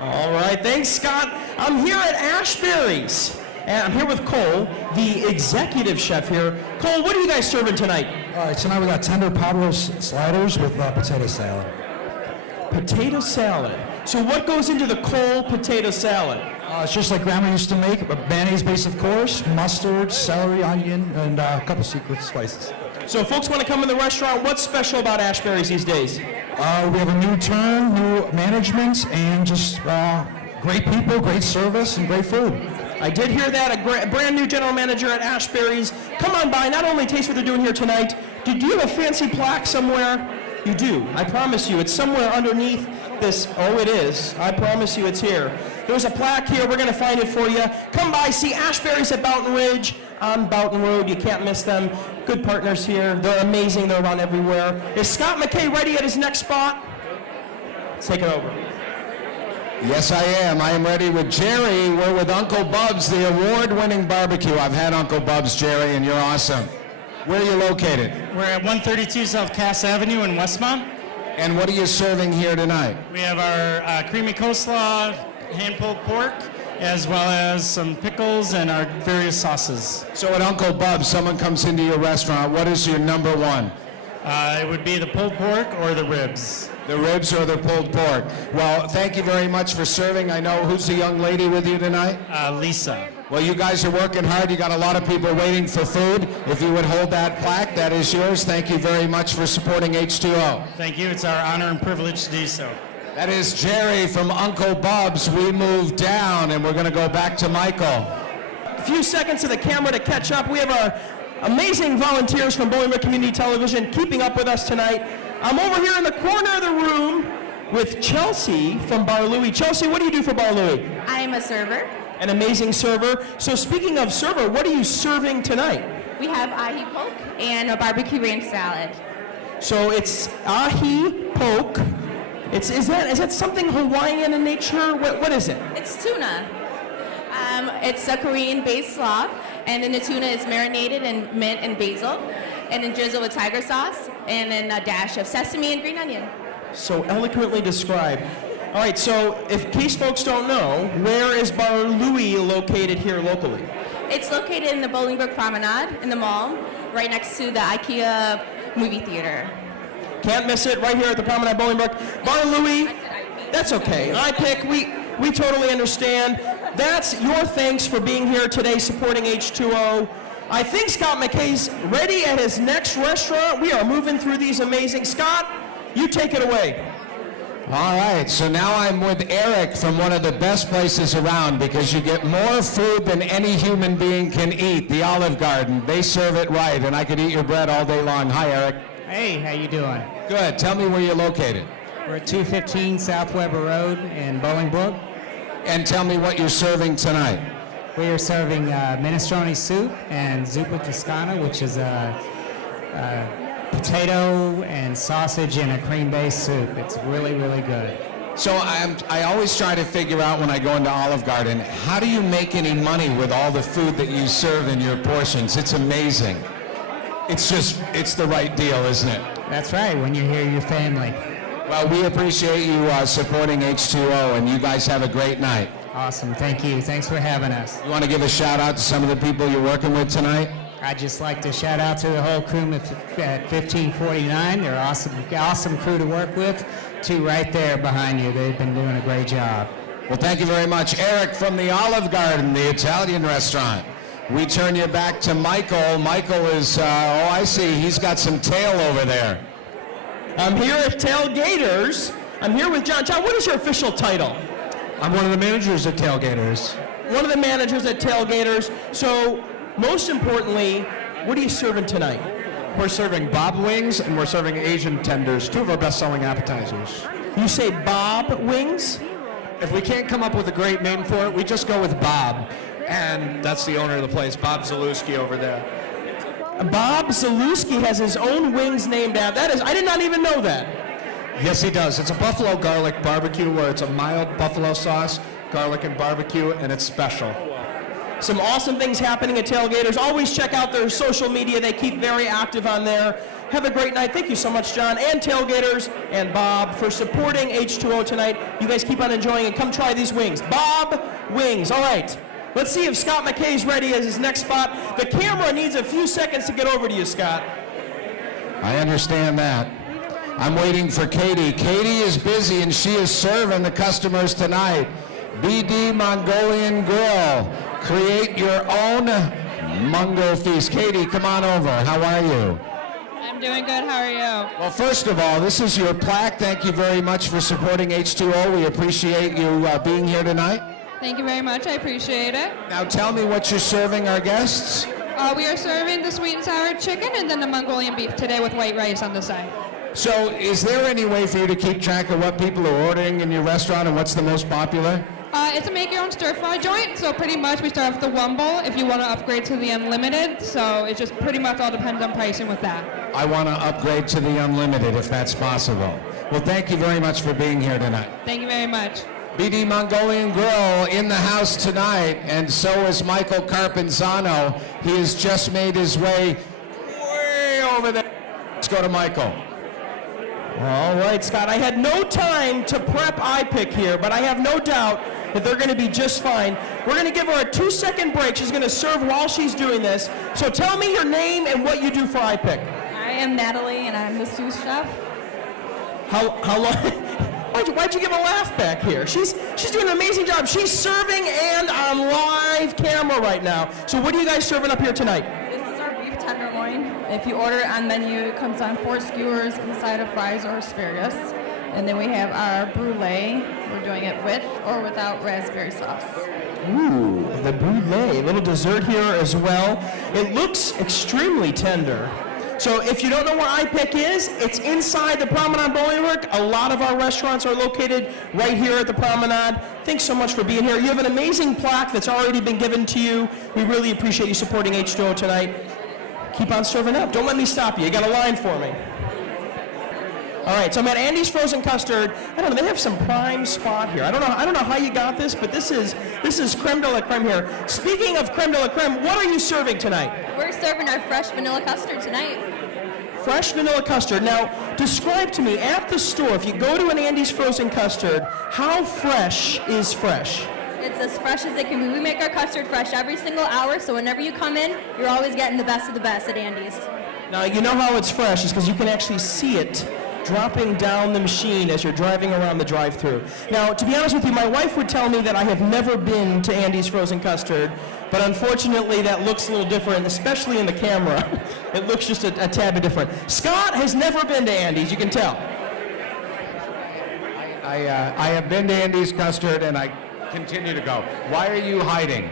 All right, thanks, Scott. I'm here at Ashbury's, and I'm here with Cole, the executive chef here. Cole, what are you guys serving tonight? All right, tonight we got tender pot roast sliders with potato salad. Potato salad. So what goes into the Cole potato salad? It's just like Grandma used to make, a mayonnaise base, of course, mustard, celery, onion, and a couple secret spices. So if folks want to come in the restaurant, what's special about Ashbury's these days? We have a new turn, new management, and just great people, great service, and great food. I did hear that, a brand new general manager at Ashbury's. Come on by, not only taste what they're doing here tonight. Do you have a fancy plaque somewhere? You do. I promise you, it's somewhere underneath this. Oh, it is. I promise you it's here. There's a plaque here. We're going to find it for you. Come by, see Ashbury's at Boughton Ridge on Boughton Road. You can't miss them. Good partners here. They're amazing. They're around everywhere. Is Scott McKay ready at his next spot? Let's take it over. Yes, I am. I am ready with Jerry. We're with Uncle Bub's, the award-winning barbecue. I've had Uncle Bub's, Jerry, and you're awesome. Where are you located? We're at 132 South Cass Avenue in Westmont. And what are you serving here tonight? We have our creamy coleslaw, hand-pulled pork, as well as some pickles and our various sauces. So at Uncle Bub's, someone comes into your restaurant, what is your number one? It would be the pulled pork or the ribs. The ribs or the pulled pork. Well, thank you very much for serving. I know, who's the young lady with you tonight? Lisa. Well, you guys are working hard. You got a lot of people waiting for food. If you would hold that plaque, that is yours. Thank you very much for supporting H2O. Thank you. It's our honor and privilege to do so. That is Jerry from Uncle Bub's. We move down, and we're going to go back to Michael. A few seconds to the camera to catch up. We have our amazing volunteers from Bolingbrook Community Television keeping up with us tonight. I'm over here in the corner of the room with Chelsea from Bar Louie. Chelsea, what do you do for Bar Louie? I am a server. An amazing server. So speaking of server, what are you serving tonight? We have ahi poke and a barbecue ranch salad. So it's ahi poke. Is that something Hawaiian in nature? What is it? It's tuna. It's a Korean-based slaw, and then the tuna is marinated in mint and basil, and then drizzled with tiger sauce, and then a dash of sesame and green onion. So eloquently described. All right, so in case folks don't know, where is Bar Louie located here locally? It's located in the Bolingbrook Promenade in the mall, right next to the IKEA movie theater. Can't miss it, right here at the Promenade Bolingbrook. Bar Louie, that's okay. We totally understand. That's your thanks for being here today supporting H2O. I think Scott McKay's ready at his next restaurant. We are moving through these amazing. Scott, you take it away. All right, so now I'm with Eric from one of the best places around because you get more food than any human being can eat, the Olive Garden. They serve it right, and I could eat your bread all day long. Hi, Eric. Hey, how you doing? Good. Tell me where you're located. We're at 215 South Weber Road in Bolingbrook. And tell me what you're serving tonight. We are serving minestrone soup and zuppa toscana, which is a potato and sausage in a cream-based soup. It's really, really good. So I always try to figure out when I go into Olive Garden, how do you make any money with all the food that you serve in your portions? It's amazing. It's the right deal, isn't it? That's right, when you're here, your family. Well, we appreciate you supporting H2O, and you guys have a great night. Awesome, thank you. Thanks for having us. You want to give a shout out to some of the people you're working with tonight? I'd just like to shout out to the whole crew at 1549. They're awesome crew to work with. Two right there behind you. They've been doing a great job. Well, thank you very much. Eric from the Olive Garden, the Italian restaurant. We turn you back to Michael. Michael is, I see, he's got some tail over there. I'm here at Tailgaters. I'm here with John. John, what is your official title? I'm one of the managers at Tailgaters. One of the managers at Tailgaters. So, most importantly, what are you serving tonight? We're serving Bob Wings and we're serving Asian tenders, two of our best-selling appetizers. You say Bob Wings? If we can't come up with a great name for it, we just go with Bob. And that's the owner of the place, Bob Zalewski over there. Bob Zalewski has his own wings named after. That is, I did not even know that. Yes, he does. It's a buffalo garlic barbecue where it's a mild buffalo sauce, garlic and barbecue, and it's special. Some awesome things happening at Tailgaters. Always check out their social media. They keep very active on there. Have a great night. Thank you so much, John, and Tailgaters, and Bob for supporting H2O tonight. You guys keep on enjoying and come try these wings. Bob Wings. All right. Let's see if Scott McKay's ready as his next spot. The camera needs a few seconds to get over to you, Scott. I understand that. I'm waiting for Katie. Katie is busy and she is serving the customers tonight. BD Mongolian Grill. Create your own Mungo feast. Katie, come on over. How are you? I'm doing good. How are you? Well, first of all, this is your plaque. Thank you very much for supporting H2O. We appreciate you being here tonight. Thank you very much. I appreciate it. Now tell me what you're serving our guests. We are serving the sweet and sour chicken and then the Mongolian beef today with white rice on the side. So is there any way for you to keep track of what people are ordering in your restaurant and what's the most popular? It's a make-your-own stir-fry joint, so pretty much we start with the one bowl if you want to upgrade to the unlimited, so it just pretty much all depends on pricing with that. I want to upgrade to the unlimited if that's possible. Well, thank you very much for being here tonight. Thank you very much. BD Mongolian Grill in the house tonight, and so is Michael Carpenzano. He has just made his way over there. Let's go to Michael. All right, Scott. I had no time to prep iPick here, but I have no doubt that they're going to be just fine. We're going to give her a 2-second break. She's going to serve while she's doing this. So tell me your name and what you do for iPick. I am Natalie, and I'm the sous chef. How long? Why'd you give a laugh back here? She's doing an amazing job. She's serving and on live camera right now. So what are you guys serving up here tonight? This is our beef tenderloin. If you order it on menu, it comes on 4 skewers inside of fries or asparagus. And then we have our brulee. We're doing it with or without raspberry sauce. Ooh, the brulee. A little dessert here as well. It looks extremely tender. So if you don't know where iPick is, it's inside the Promenade Bolingbrook. A lot of our restaurants are located right here at the Promenade. Thanks so much for being here. You have an amazing plaque that's already been given to you. We really appreciate you supporting H2O tonight. Keep on serving up. Don't let me stop you. You got a line for me. All right, so I'm at Andy's Frozen Custard. I don't know, they have some prime spot here. I don't know how you got this, but this is creme de la creme here. Speaking of creme de la creme, what are you serving tonight? We're serving our fresh vanilla custard tonight. Fresh vanilla custard. Now, describe to me, at the store, if you go to an Andy's Frozen Custard, how fresh is fresh? It's as fresh as it can be. We make our custard fresh every single hour, so whenever you come in, you're always getting the best of the best at Andy's. Now, you know how it's fresh is because you can actually see it dropping down the machine as you're driving around the drive-thru. Now, to be honest with you, my wife would tell me that I have never been to Andy's Frozen Custard, but unfortunately that looks a little different, especially in the camera. It looks just a tad bit different. Scott has never been to Andy's, you can tell. I have been to Andy's Custard and I continue to go. Why are you hiding?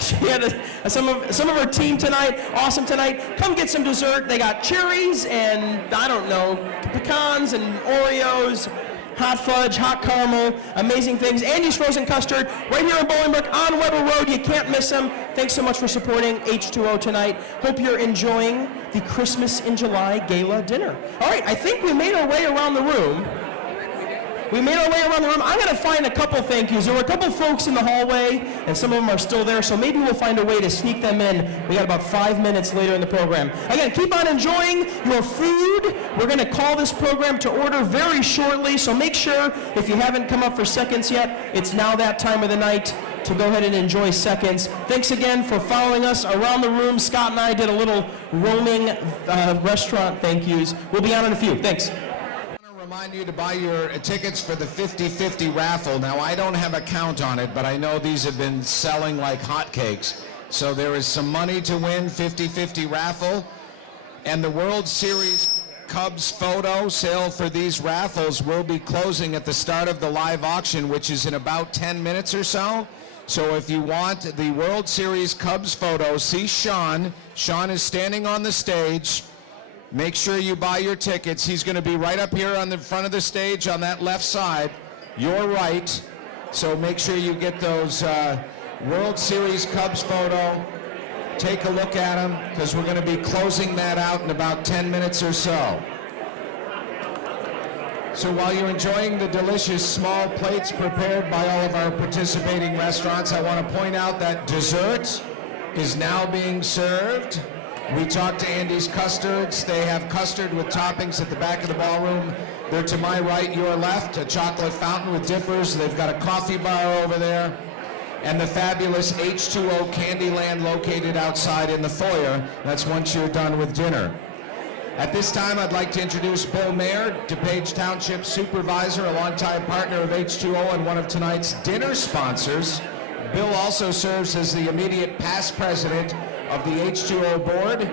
She had some of her team tonight, awesome tonight. Come get some dessert. They got cherries and, I don't know, pecans and Oreos, hot fudge, hot caramel, amazing things. Andy's Frozen Custard, right here in Bolingbrook on Weber Road. You can't miss them. Thanks so much for supporting H2O tonight. Hope you're enjoying the Christmas in July Gala dinner. All right, I think we made our way around the room. I'm going to find a couple thank yous. There were a couple folks in the hallway, and some of them are still there, so maybe we'll find a way to sneak them in. We got about 5 minutes later in the program. Again, keep on enjoying your food. We're going to call this program to order very shortly, so make sure, if you haven't come up for seconds yet, it's now that time of the night. to go ahead and enjoy seconds. Thanks again for following us around the room. Scott and I did a little roaming restaurant thank yous. We'll be on in a few. Thanks. Remind you to buy your tickets for the 50-50 raffle. Now, I don't have a count on it, but I know these have been selling like hotcakes. So there is some money to win, 50-50 raffle. And the World Series Cubs photo sale for these raffles will be closing at the start of the live auction, which is in about 10 minutes or so. So if you want the World Series Cubs photo, see Sean. Sean is standing on the stage. Make sure you buy your tickets. He's going to be right up here on the front of the stage on that left side, your right. So make sure you get those World Series Cubs photo. Take a look at them, because we're going to be closing that out in about 10 minutes or so. So while you're enjoying the delicious small plates prepared by all of our participating restaurants, I want to point out that dessert is now being served. We talked to Andy's Custards. They have custard with toppings at the back of the ballroom. They're to my right, your left, a chocolate fountain with dippers. They've got a coffee bar over there. And the fabulous H2O Candyland located outside in the foyer. That's once you're done with dinner. At this time, I'd like to introduce Bill Mayer, DuPage Township Supervisor, a longtime partner of H2O and one of tonight's dinner sponsors. Bill also serves as the immediate past president of the H2O board.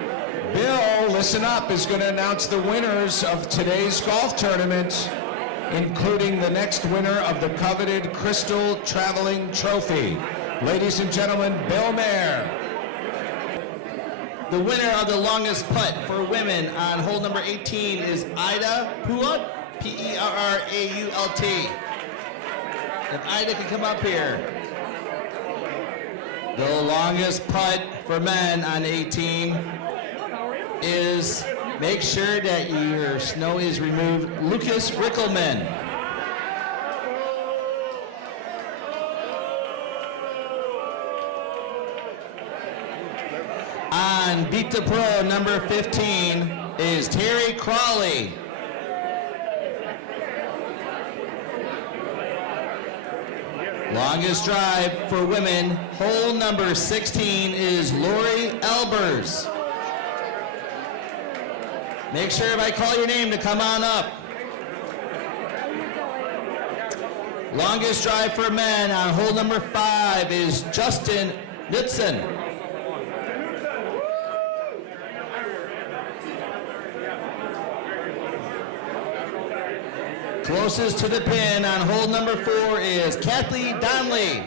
Bill, listen up, is going to announce the winners of today's golf tournament, including the next winner of the coveted Crystal Traveling Trophy. Ladies and gentlemen, Bill Mayer. The winner of the longest putt for women on hole number 18 is Ida Puat, P-E-R-R-A-U-L-T. If Ida can come up here. The longest putt for men on 18 is, make sure that your snow is removed, Lucas Rickelman. On Beat the Pro number 15 is Terry Crawley. Longest drive for women, hole number 16 is Lori Elbers. Make sure if I call your name to come on up. Longest drive for men on hole number 5 is Justin Knudsen. Closest to the pin on hole number 4 is Kathleen Donnelly.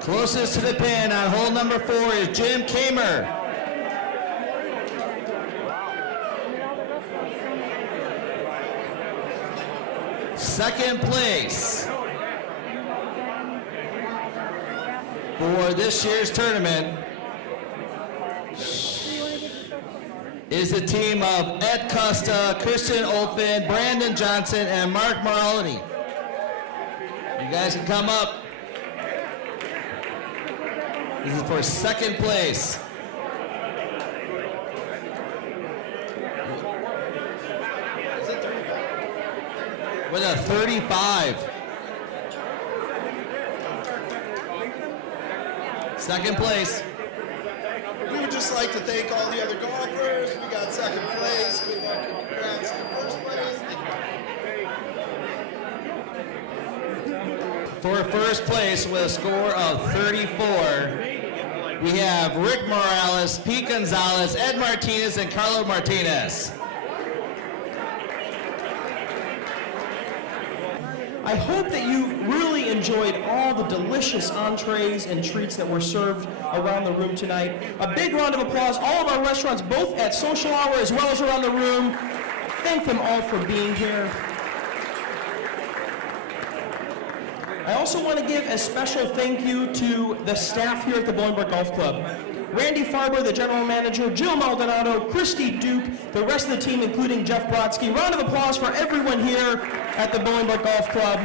Closest to the pin on hole number 4 is Jim Kamer. Second place for this year's tournament is the team of Ed Costa, Kristen Olfen, Brandon Johnson, and Mark Marolini. You guys can come up. This is for second place. With a 35. Second place. We would just like to thank all the other golfers. We got second place. Good luck and congrats in first place. For first place with a score of 34, we have Rick Morales, Pete Gonzalez, Ed Martinez, and Carlo Martinez. I hope that you really enjoyed all the delicious entrees and treats that were served around the room tonight. A big round of applause. All of our restaurants, both at social hour as well as around the room. Thank them all for being here. I also want to give a special thank you to the staff here at the Bolingbrook Golf Club. Randy Farber, the general manager, Jill Maldonado, Christy Duke, the rest of the team, including Jeff Brodsky. Round of applause for everyone here at the Bolingbrook Golf Club.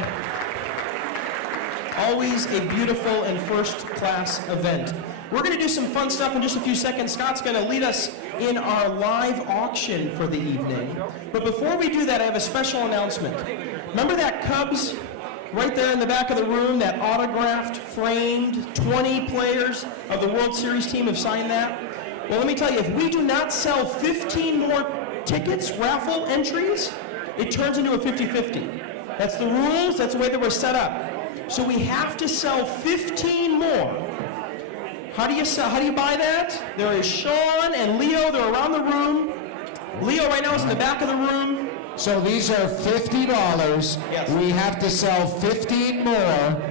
Always a beautiful and first-class event. We're going to do some fun stuff in just a few seconds. Scott's going to lead us in our live auction for the evening. But before we do that, I have a special announcement. Remember that Cubs right there in the back of the room, that autographed, framed, 20 players of the World Series team have signed that? Well, let me tell you, if we do not sell 15 more tickets, raffle entries, it turns into a 50-50. That's the rules, that's the way that we're set up. So we have to sell 15 more. How do you buy that? There is Sean and Leo, they're around the room. Leo right now is in the back of the room. So these are $50. Yes. We have to sell 15 more,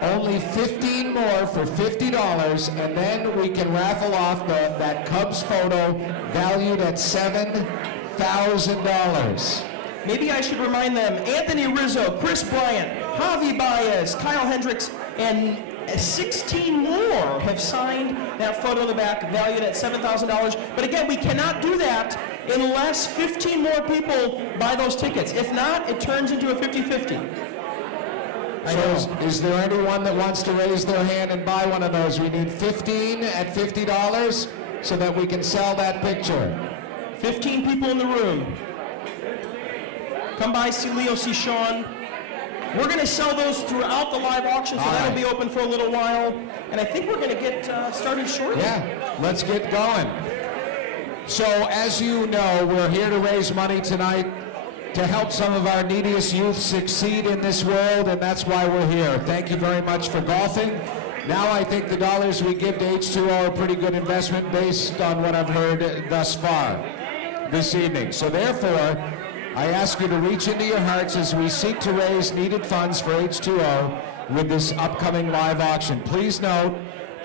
only 15 more for $50, and then we can raffle off that Cubs photo valued at $7,000. Maybe I should remind them, Anthony Rizzo, Chris Bryant, Javi Baez, Kyle Hendricks, and 16 more have signed that photo in the back valued at $7,000. But again, we cannot do that unless 15 more people buy those tickets. If not, it turns into a 50-50. So is there anyone that wants to raise their hand and buy one of those? We need 15 at $50 so that we can sell that picture. 15 people in the room. Come by, see Leo, see Sean. We're going to sell those throughout the live auction, so that'll be open for a little while. And I think we're going to get started shortly. Yeah, let's get going. So as you know, we're here to raise money tonight to help some of our neediest youth succeed in this world, and that's why we're here. Thank you very much for golfing. Now I think the dollars we give to H2O are a pretty good investment based on what I've heard thus far this evening. So therefore, I ask you to reach into your hearts as we seek to raise needed funds for H2O with this upcoming live auction. Please note,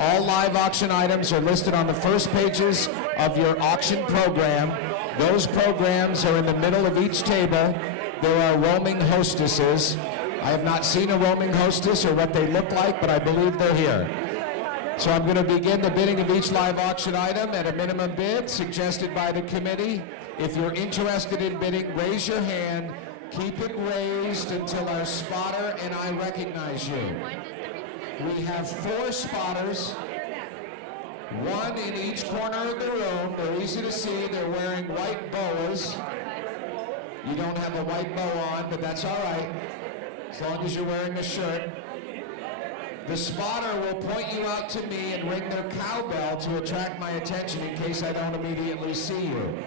all live auction items are listed on the first pages of your auction program. Those programs are in the middle of each table. There are roaming hostesses. I have not seen a roaming hostess or what they look like, but I believe they're here. So I'm going to begin the bidding of each live auction item at a minimum bid suggested by the committee. If you're interested in bidding, raise your hand. Keep it raised until our spotter and I recognize you. We have 4 spotters, 1 in each corner of the room. They're easy to see. They're wearing white boas. You don't have a white bow on, but that's all right, as long as you're wearing a shirt. The spotter will point you out to me and ring their cowbell to attract my attention in case I don't immediately see you.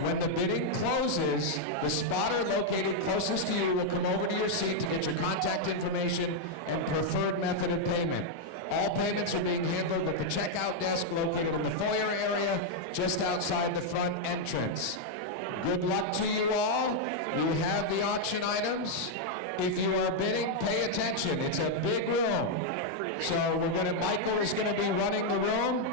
When the bidding closes, the spotter located closest to you will come over to your seat to get your contact information and preferred method of payment. All payments are being handled at the checkout desk located in the foyer area just outside the front entrance. Good luck to you all. You have the auction items. If you are bidding, pay attention. It's a big room. So Michael is going to be running the room,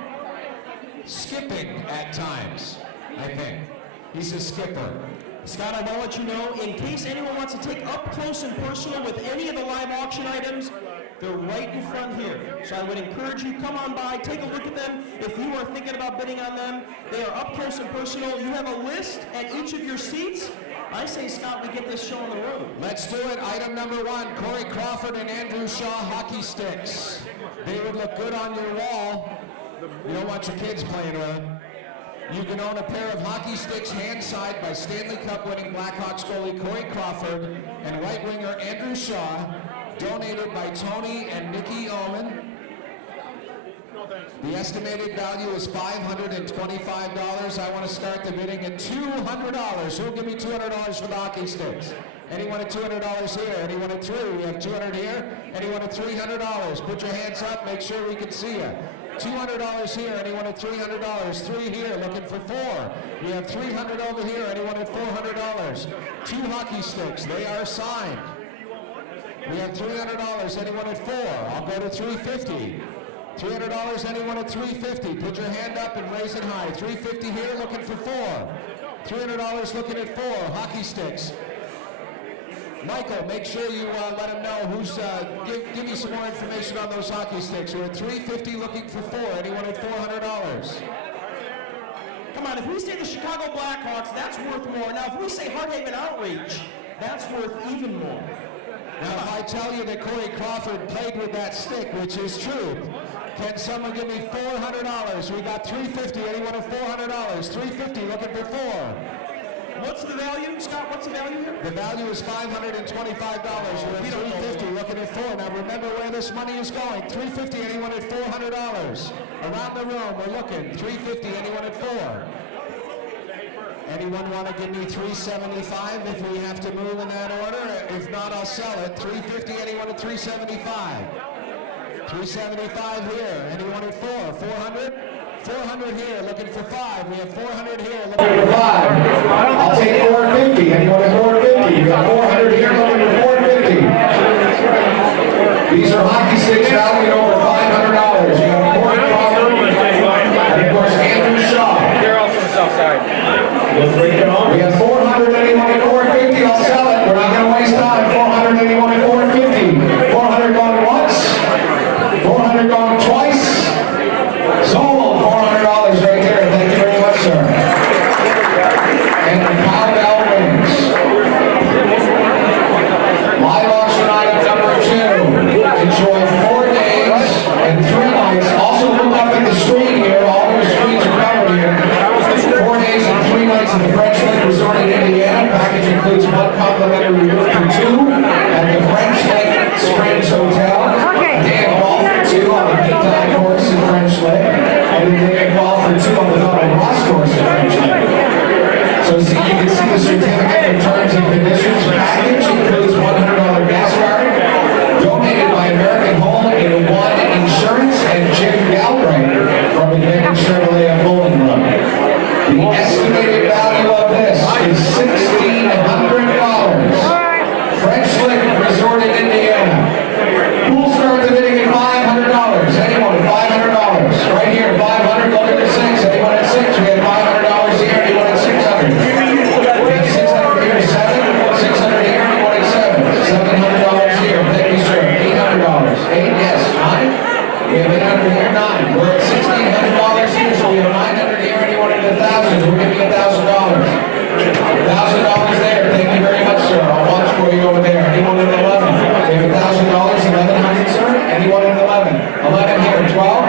skipping at times, I think. He's a skipper. Scott, I want to let you know, in case anyone wants to take up close and personal with any of the live auction items, they're right in front here. So I would encourage you, come on by, take a look at them. If you are thinking about bidding on them, they are up close and personal. You have a list at each of your seats. I say, Scott, we get this show on the road. Let's do it. Item number 1, Corey Crawford and Andrew Shaw hockey sticks. They would look good on your wall. You don't want your kids playing with them. You can own a pair of hockey sticks hand-signed by Stanley Cup winning Blackhawks goalie Corey Crawford and right winger Andrew Shaw, donated by Tony and Nikki Oman. The estimated value is $525. I want to start the bidding at $200. Who will give me $200 for the hockey sticks? Anyone at $200 here? Anyone at 3? We have 200 here. Anyone at $300? Put your hands up. Make sure we can see you. $200 here. Anyone at $300? 3 here. Looking for 4. We have 300 over here. Anyone at $400? 2 hockey sticks. They are signed. We have $300. Anyone at 4? I'll go to $350. $300. Anyone at $350? Put your hand up and raise it high. $350 here. Looking for 4. $300. Looking at 4 hockey sticks. Michael, make sure you let him know who's, give me some more information on those hockey sticks. We're at $350 looking for 4. Anyone at $400? Come on, if we say the Chicago Blackhawks, that's worth more. Now, if we say Hardhaven Outreach, that's worth even more. Now, if I tell you that Corey Crawford played with that stick, which is true, Can someone give me $400? We got $350. Anyone at $400? $350. Looking for $4. What's the value, Scott? What's the value here? The value is $525. We're at $350. Looking at $4. Now remember where this money is going. $350. Anyone at $400? Around the room, we're looking. $350. Anyone at $4? Anyone want to give me $375 if we have to move in that order? If not, I'll sell it. $350. Anyone at $375? $375 here. Anyone at $4? $400? $400 here. Looking for $5. We have $400 here. Looking for $5. I'll take $450. Anyone at $450? We got $400 here. Looking for $450. These are hockey sticks valued over $500. You got Corey Crawford and of course Andrew Shaw. They're all from the south side. Let's break it on. We have $400. Anyone at $450? I'll sell it. We're not going to waste time. $400. Anyone at $450? $400 going once. $400 going twice. Sold. $400 right there. Thank you very much, sir. And the cowbell wins. Live auction item number 2. Enjoy 4 days and 3 nights. Also look up at the screen here. All the screens are covered here. 4 days and 3 nights at the French Lake Resort in Indiana. Package includes 1 complimentary room for 2 at the French Lake Springs Hotel. Day of golf for 2 on the Big Time course in French Lake. And then day of golf for 2 on the Donald Ross course in French Lake. So see, you can see the certificate in terms and conditions. Package includes $100 gas card, donated by American Home and One Insurance and Jim Galbraith from Advantage Chevrolet of Bolingbrook. The estimated value of this is $1,600. French Lake Resort in Indiana. Pool starts bidding at $500. Anyone at $500? Right here, $500. Look at the 6. Anyone at 6? We have $500 here. Anyone at $600? We have $600 here. 7. $600 here. Anyone at 7? $700 here. Thank you, sir. $800. 8. Yes. 9. We have $800 here. 9. We're at $1,600 here, so we have $900 here. Anyone at 1,000? We'll give you $1,000. $1,000 there. Thank you very much, sir. I'll watch for you over there. Anyone at 11? We have $1,000. 1,100, sir. Anyone at 11? 11 here. 12.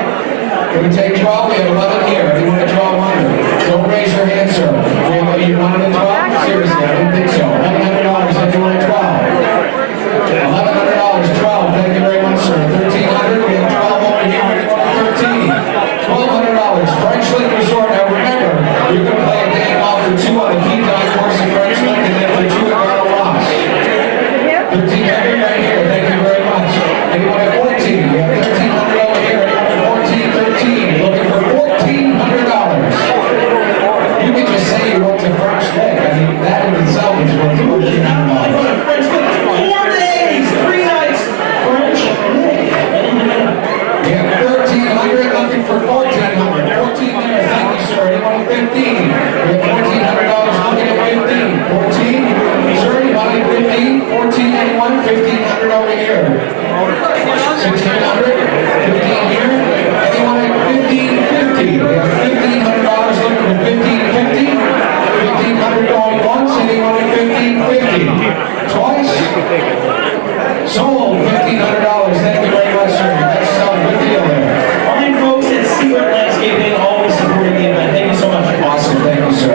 Can we take 12? We have 11 here. Anyone at 1,200? Don't raise your hand, sir. We have you wanted at 12? Seriously, I didn't think so. $1,100. Anyone at 12? $1,100. 12. Thank you very much, sir. 1,300. We have 12 over here. Anyone at 13? $1,200. French Lake Resort. Now remember, you can play a day off for 2 on the P-Dot course in French Lake and then for 2 at Donald Ross. 1,300 right here. Thank you very much. Anyone at 14? We have 1,300 over here. Anyone at 14? 13. Looking for $1,400. You can just say you went to French Lake. I mean, that in itself is worth $1,400. 4 days, 3 nights, French Lake. We have 1,300 looking for 1,400. 14 there. Thank you, sir. Anyone at 15? We have $1,400 looking at 15. 14? Sir, you want at 15? 14, anyone? 1,500 over here. 1,600? 15 here. Anyone at 1,550? We have $1,500 looking for 1,550. 1,500 going once. Anyone at 1,550? Twice? Sold. $1,500. Thank you very much, sir. That's a good deal there. Fine folks at Secret Landscaping always supporting the event. Thank you so much. Awesome. Thank you, sir.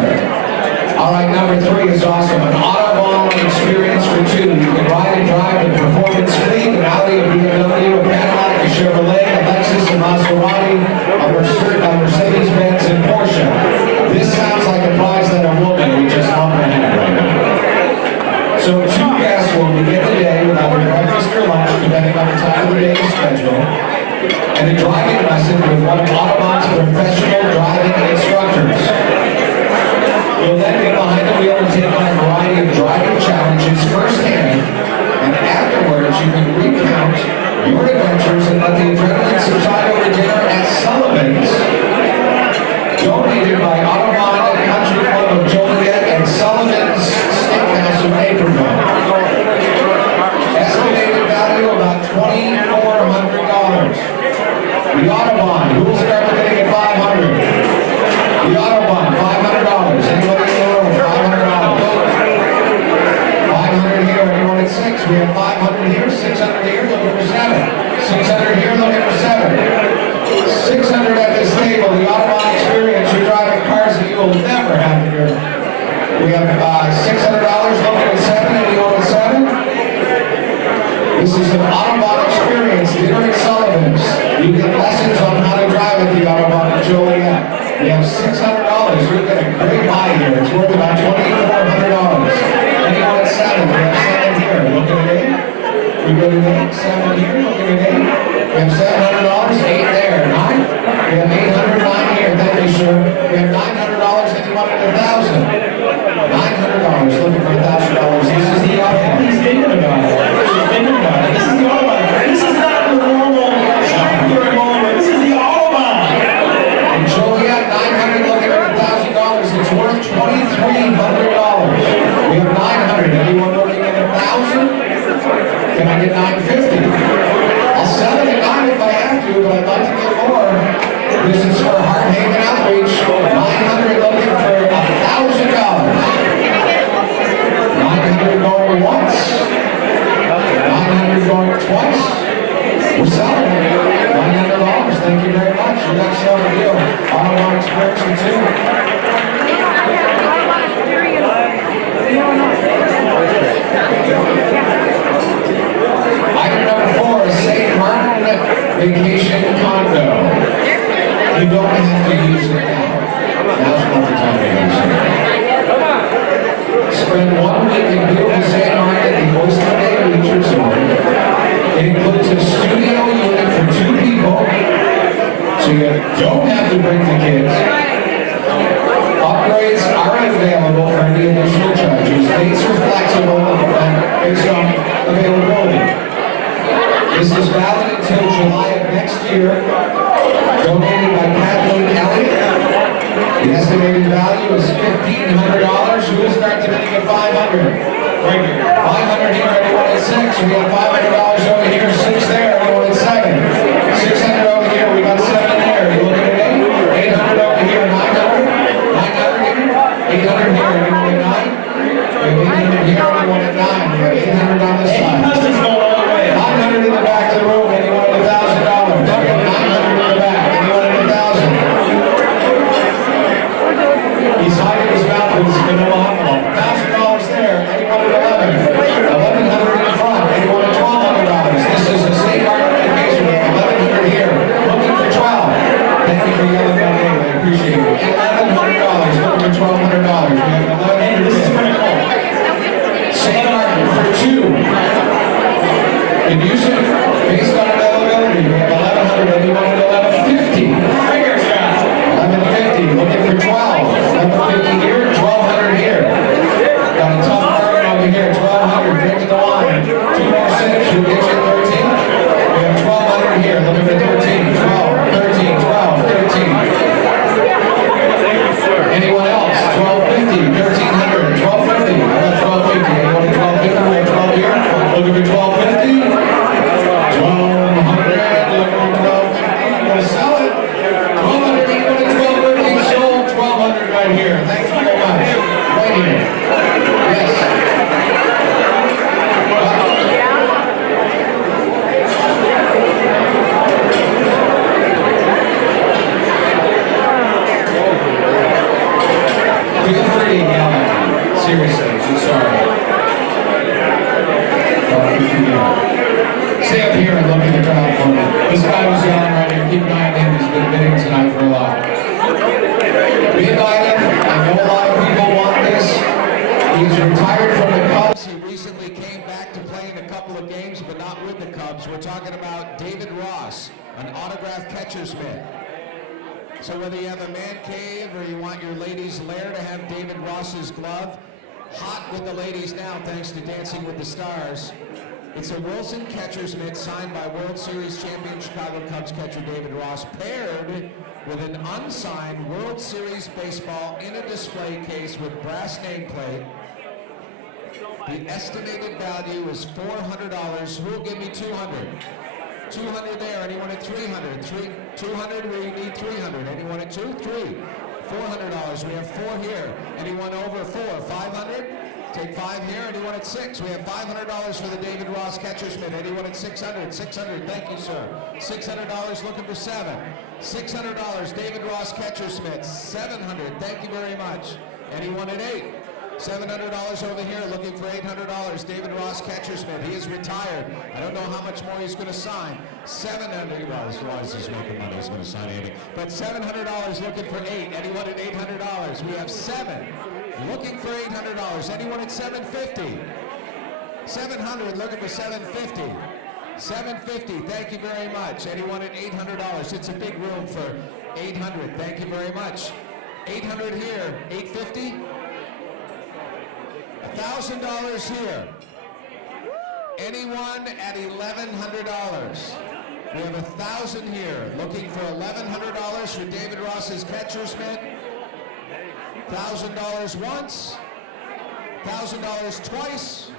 All right, number 3 is awesome. An Autobahn experience for 2. You can ride and drive the performance fleet, an Audi, a BMW, a Cadillac, a Chevrolet, a Lexus, a Maserati, a Mercedes-Benz, and Porsche. This sounds like a prize that a woman would just love to have right now. So 2 guests will begin the day with either breakfast or lunch, depending on the time of the day and schedule, and a driving lesson with one of Autobahn's professional driving instructors. You'll then be behind the wheel and take on a variety of driving challenges firsthand, and afterwards you can recount your adventures and let the adrenaline subside over dinner at Sullivan's, donated by Autobahn and Country Club of Joliet and Sullivan's Steakhouse of Naperville. Estimated value about $2,400. The Autobahn, who will start the bidding at $500? The Autobahn, $500. Anyone in the room? $500. 500 here. Anyone at 6? We have 500 here, 600 here, looking for 7. 600 here, looking for 7. We have $600. You'll get a great buy here. It's worth about $2,400. Anyone at 7? We have 7 here. Looking at 8. We go to 8. 7 here. Looking at 8. We have $700. 8 there. 9. We have 809 here. Thank you, sir. We have $900. Anyone at 1,000? $900. Looking for $1,000. This is the offer. He's thinking about it. He's thinking about it. This is the Autobahn. This is not the normal shopping here at Bolingbrook. This is the Autobahn. And Joliet, 900 looking at $1,000. It's worth $2,300. We have 900. Anyone looking at 1,000? Can I get 950? I'll sell it at 9 if I have to, but I'd like to get more. This is for Heart Haven Outreach. 900 looking for $1,000. 900 going once. 900 going twice. We're selling it. $900. Thank you very much. You got to sell the deal. Autobahn Express for 2. Item number 4 is St. Martin Vacation Condo. You don't have to use it now. Now's not the time to use it. Spend 1 week in beautiful St. Martin at the Oyster Bay Beach Resort. It includes a studio unit for 2 people, so you don't have to bring the kids. Upgrades are available for any additional charges. Dates are flexible based on availability. This is valid until July of next year. Donated by Kathleen Elliott. The estimated value is $1,500. Who will start the bidding at $500? Right here. $500 here. Anyone at 6? We got $500 over here. 6 there. Anyone at 7? $600 over here. We got 7 there. You looking at 8? $800 over here. $900. $900 here. $800 here. Anyone at 9? We have $800 here. Anyone at 9? We have $800 on this side. $900 in the back of the room. Anyone at $1,000? We have $900 in the back. Anyone at 1,000? He's hiding his mouth with his vanilla envelope. $1,000 there. Anyone at 11? $1,100 in front. Anyone at $1,200? This is a St. Martin vacation. We have $1,100 here. Looking for 12. Thank you for yelling that name. I appreciate it. $1,100. Looking for $1,200. We have $1,100. This is critical. St. Martin for 2. In use it based on availability. We have $1,100. Anyone at $1,150? $1,150. Looking for 12. $1,150 here. $1,200 here. Got a tough market over here. $1,200. Drink the wine. 2 more sips. We'll get you 13. We have $1,200 here. Looking for 13. 12. 13. 12. 13. Anyone else? $1,250. $1,300. $1,250. I got $1,250. Anyone at $1,250? We have 12 here. Looking for $1,250. Here. Thank you very much. Right here. Yes. Feel free to yell at me. Seriously, I'm sorry. Stay up here and look at the crowd for me. This guy was yelling right here. Keep an eye on him. He's been bidding tonight for a lot. We invite him. I know a lot of people want this. He's retired from the Cubs. He recently came back to play in a couple of games, but not with the Cubs. We're talking about David Ross, an autographed catcher's mitt. So whether you have a man cave or you want your ladies' lair to have David Ross's glove, hot with the ladies now thanks to Dancing with the Stars. It's a Wilson catcher's mitt signed by World Series champion Chicago Cubs catcher David Ross, paired with an unsigned World Series baseball in a display case with brass nameplate. The estimated value is $400. Who will give me 200? 200 there. Anyone at 300? 200. We need 300. Anyone at 2? 3. $400. We have 4 here. Anyone over 4? 500. Take 5 here. Anyone at 6? We have $500 for the David Ross catcher's mitt. Anyone at 600? 600. Thank you, sir. $600 looking for 7. $600. David Ross catcher's mitt. 700. Thank you very much. Anyone at 8? $700 over here, looking for $800. David Ross, catcher's mitt. He is retired. I don't know how much more he's going to sign. $700. He was. He's making money. He's going to sign anything. But $700 looking for $8. Anyone at $800? We have 7 looking for $800. Anyone at $750? 700 looking for $750. $750. Thank you very much. Anyone at $800? It's a big room for $800. Thank you very much. $800 here. $850. $1,000 here. Anyone at $1,100? We have 1,000 here. Looking for $1,100 for David Ross's catcher's mitt. $1,000 once. $1,000 twice.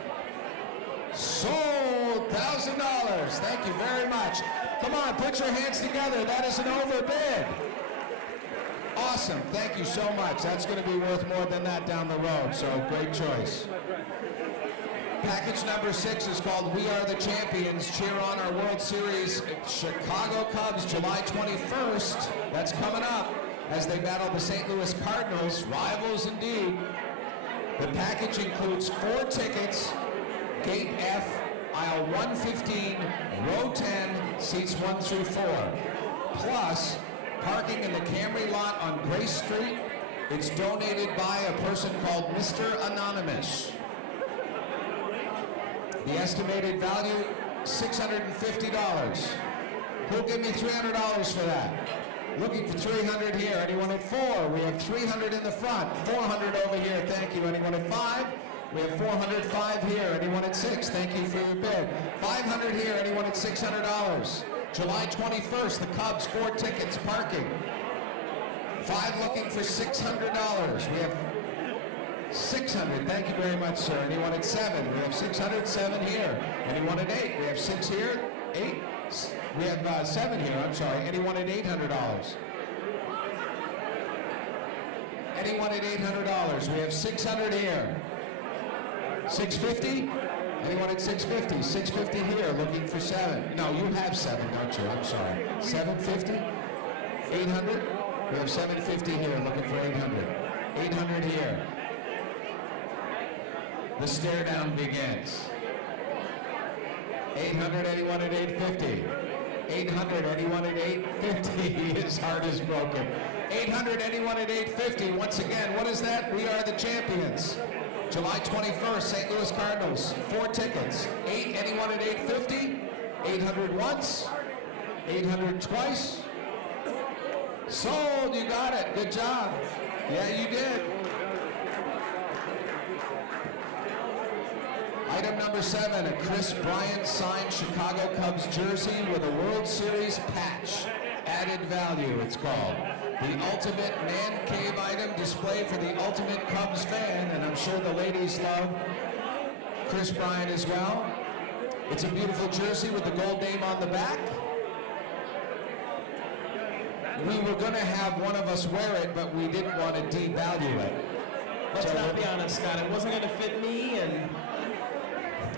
Sold. $1,000. Thank you very much. Come on, put your hands together. That is an overbid. Awesome. Thank you so much. That's going to be worth more than that down the road, so great choice. Package number 6 is called We Are the Champions. Cheer on our World Series Chicago Cubs, July 21st. That's coming up as they battle the St. Louis Cardinals, rivals indeed. The package includes 4 tickets, Gate F, aisle 115, row 10, seats 1 through 4, plus parking in the Camry lot on Grace Street. It's donated by a person called Mr. Anonymous. The estimated value, $650. Who'll give me $300 for that? Looking for 300 here. Anyone at 4? We have 300 in the front. 400 over here. Thank you. Anyone at 5? We have 405 here. Anyone at 6? Thank you for your bid. 500 here. Anyone at $600? July 21st, the Cubs, 4 tickets, parking. 5 looking for $600. We have 600. Thank you very much, sir. Anyone at 7? We have 600, 7 here. Anyone at 8? We have 6 here, 8. We have 7 here, I'm sorry. Anyone at $800? Anyone at $800? We have 600 here. 650? Anyone at 650? 650 here, looking for 7. No, you have 7, don't you? I'm sorry. 750? 800? We have 750 here, looking for 800. 800 here. The stare down begins. 800, anyone at 850? 800, anyone at 850? His heart is broken. 800, anyone at 850? Once again, what is that? We Are the Champions. July 21st, St. Louis Cardinals, 4 tickets. 8, anyone at 850? 800 once, 800 twice. Sold, you got it, good job. Yeah, you did. Item number 7, a Chris Bryant signed Chicago Cubs jersey with a World Series patch. Added value, it's called. The ultimate man cave item displayed for the ultimate Cubs fan, and I'm sure the ladies love Chris Bryant as well. It's a beautiful jersey with the gold name on the back. We were going to have one of us wear it, but we didn't want to devalue it. Let's not be honest, Scott. It wasn't going to fit me, and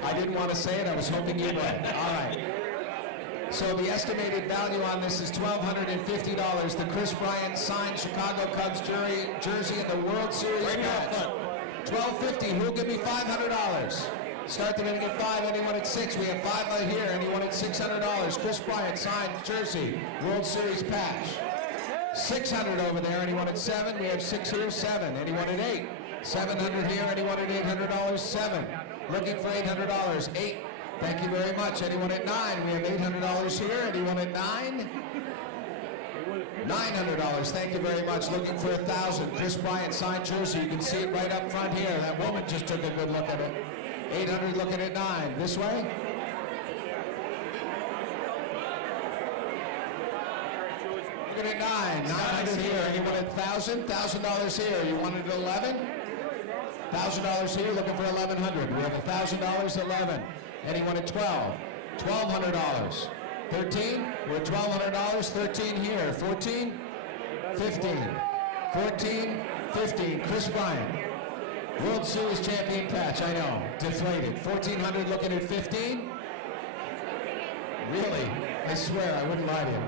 I didn't want to say it. I was hoping you would. All right. So the estimated value on this is $1,250. The Chris Bryant signed Chicago Cubs jersey in the World Series match. $1,250. Who'll give me $500? Start the minute at 5. Anyone at 6? We have 5 right here. Anyone at $600? Chris Bryant signed jersey, World Series patch. 600 over there. Anyone at 7? We have 6 here. 7. Anyone at 8? 700 here. Anyone at $800? 7. Looking for $800. 8. Thank you very much. Anyone at 9? We have $800 here. Anyone at 9? $900. Thank you very much. Looking for 1,000. Chris Bryant signed jersey. You can see it right up front here. That woman just took a good look at it. 800 looking at 9. This way? Looking at 9. 900 here. Anyone at 1,000? $1,000 here. You wanted 11? $1,000 here. Looking for 1,100. We have $1,000. 11. Anyone at 12? $1,200. 13? We're at $1,200. 13 here. 14? 15. 14, 15. Chris Bryant. World Series champion patch, I know. Deflated. 1,400 looking at 15? Really? I swear, I wouldn't lie to you.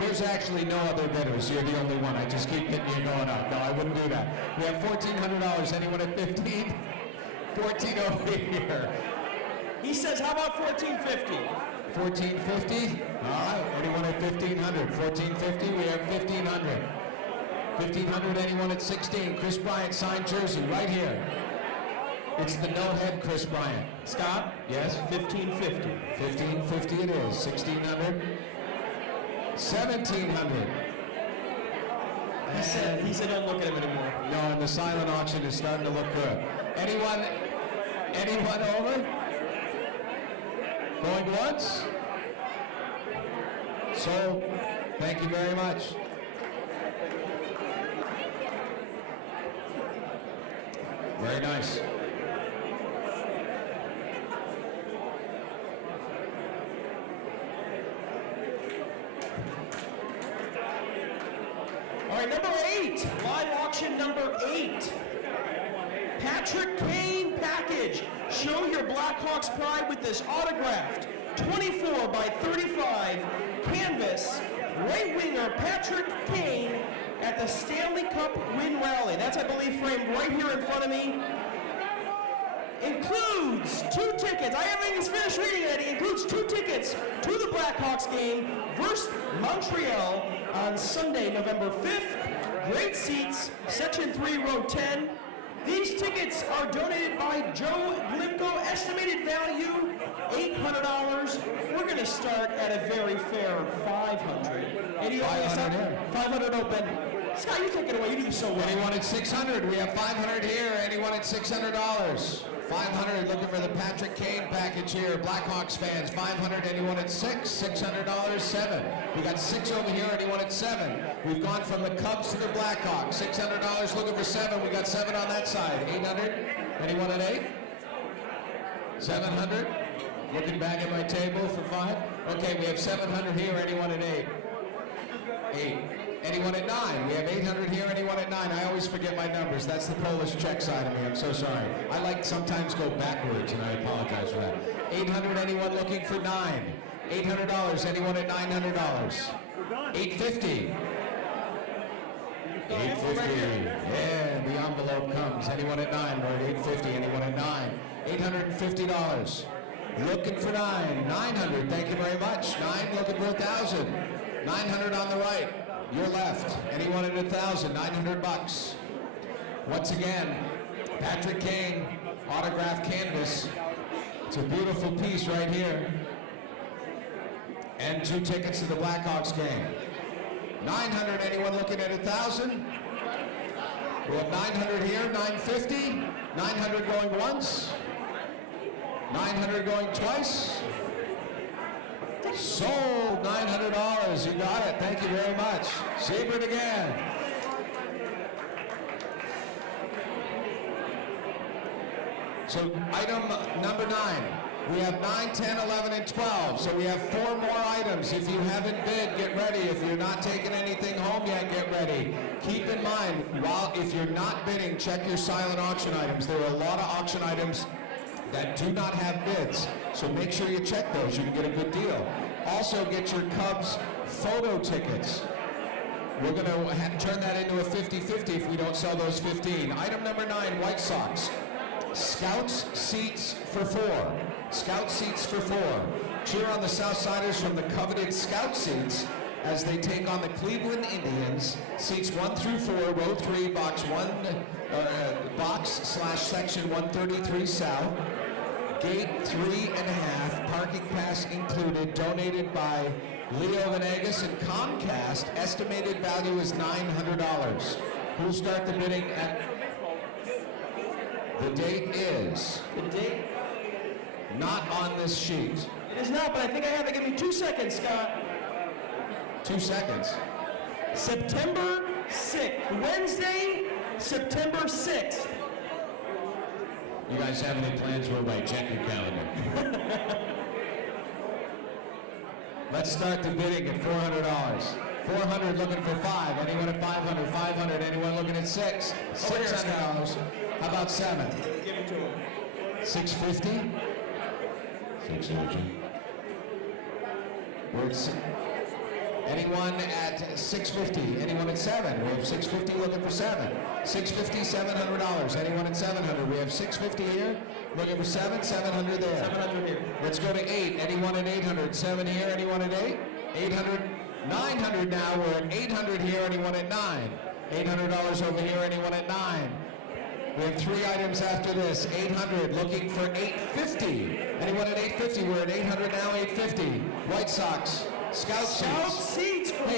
There's actually no other bidders. You're the only one. I just keep getting you going up. No, I wouldn't do that. We have $1,400. Anyone at 15? 14 over here. He says, how about 1450? 1450? All right. Anyone at 1500? 1450? We have 1500. 1500. Anyone at 16? Chris Bryant signed jersey right here. It's the no-head Chris Bryant. Scott? Yes? 1550. 1550 it is. 1600. 1700. He said don't look at him anymore. No, and the silent auction is starting to look good. Anyone over? Going once? So, thank you very much. Very nice. All right, number 8, live auction number 8. Patrick Kane package. Show your Blackhawks pride with this autographed 24 by 35 canvas right winger Patrick Kane at the Stanley Cup win rally. That's, I believe, framed right here in front of me. Includes 2 tickets. I haven't even finished reading it. It includes 2 tickets to the Blackhawks game versus Montreal on Sunday, November 5th. Great seats, section 3, row 10. These tickets are donated by Joe Glimko. Estimated value, $800. We're going to start at a very fair $500. 500 open. Scott, you take it away. You do so well. Anyone at 600? We have 500 here. Anyone at $600? 500, looking for the Patrick Kane package here. Blackhawks fans, 500. Anyone at 6? $600, 7. We got 6 over here. Anyone at 7? We've gone from the Cubs to the Blackhawks. $600, looking for 7. We got 7 on that side. 800. Anyone at 8? 700. Looking back at my table for 5. Okay, we have 700 here. Anyone at 8? 8. Anyone at 9? We have 800 here. Anyone at 9? I always forget my numbers. That's the Polish Czech side of me. I'm so sorry. I like sometimes go backwards, and I apologize for that. 800. Anyone looking for 9? $800. Anyone at $900? 850. 850. Yeah, the envelope comes. Anyone at 9? We're at 850. Anyone at 9? $850. Looking for 9. 900. Thank you very much. 9 looking for 1,000. 900 on the right. Your left. Anyone at 1,000? $900. Once again, Patrick Kane, autographed canvas. It's a beautiful piece right here. And 2 tickets to the Blackhawks game. 900. Anyone looking at 1,000? We have 900 here. 950. 900 going once. 900 going twice. Sold. $900. You got it. Thank you very much. Siebert again. So item number 9. We have 9, 10, 11, and 12. So we have 4 more items. If you haven't bid, get ready. If you're not taking anything home yet, get ready. Keep in mind, if you're not bidding, check your silent auction items. There are a lot of auction items that do not have bids. So make sure you check those. You can get a good deal. Also get your Cubs photo tickets. We're going to turn that into a 50-50 if we don't sell those 15. Item number 9, White Sox. Scouts seats for 4. Scout seats for 4. Cheer on the Southsiders from the coveted Scout seats as they take on the Cleveland Indians. Seats 1 through 4, row 3, box/section 133 South. Gate 3.5, parking pass included, donated by Leo Venegas and Comcast. Estimated value is $900. Who'll start the bidding at... The date is... The date? Not on this sheet. It is not, but I think I have to give me 2 seconds, Scott. 2 seconds. September 6th. Wednesday, September 6th. You guys have any plans? We'll write, check your calendar. Let's start the bidding at $400. 400 looking for 5. Anyone at 500? 500. Anyone looking at 6? $600. How about 7? Give it to him. 650? 650. We're at Anyone at 650? Anyone at 7? We have 650 looking for 7. 650, $700. Anyone at 700? We have 650 here, looking for 7, 700 there. 700 here. Let's go to 8. Anyone at 800? 7 here. Anyone at 8? 800, 900 now. We're at 800 here. Anyone at 9? $800 over here. Anyone at 9? We have 3 items after this. 800, looking for 850. Anyone at 850? We're at 800 now. 850. White Sox. Scout seats for 4.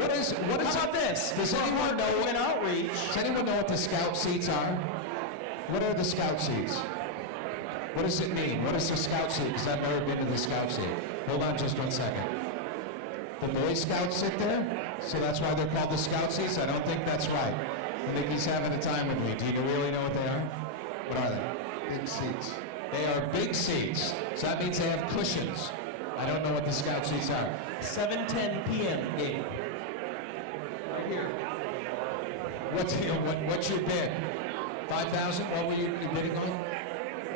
What is? How about this? Does anyone know? Human outreach. Does anyone know what the Scout seats are? What are the Scout seats? What does it mean? What is the Scout seat? Because I've never been to the Scout seat. Hold on just one second. The Boy Scouts sit there, so that's why they're called the Scout seats. I don't think that's right. I think he's having a time with me. Do you really know what they are? What are they? Big seats. They are big seats. So that means they have cushions. I don't know what the Scout seats are. 7:10 p.m. game. Right here. What's your bid? 5,000? What were you bidding on?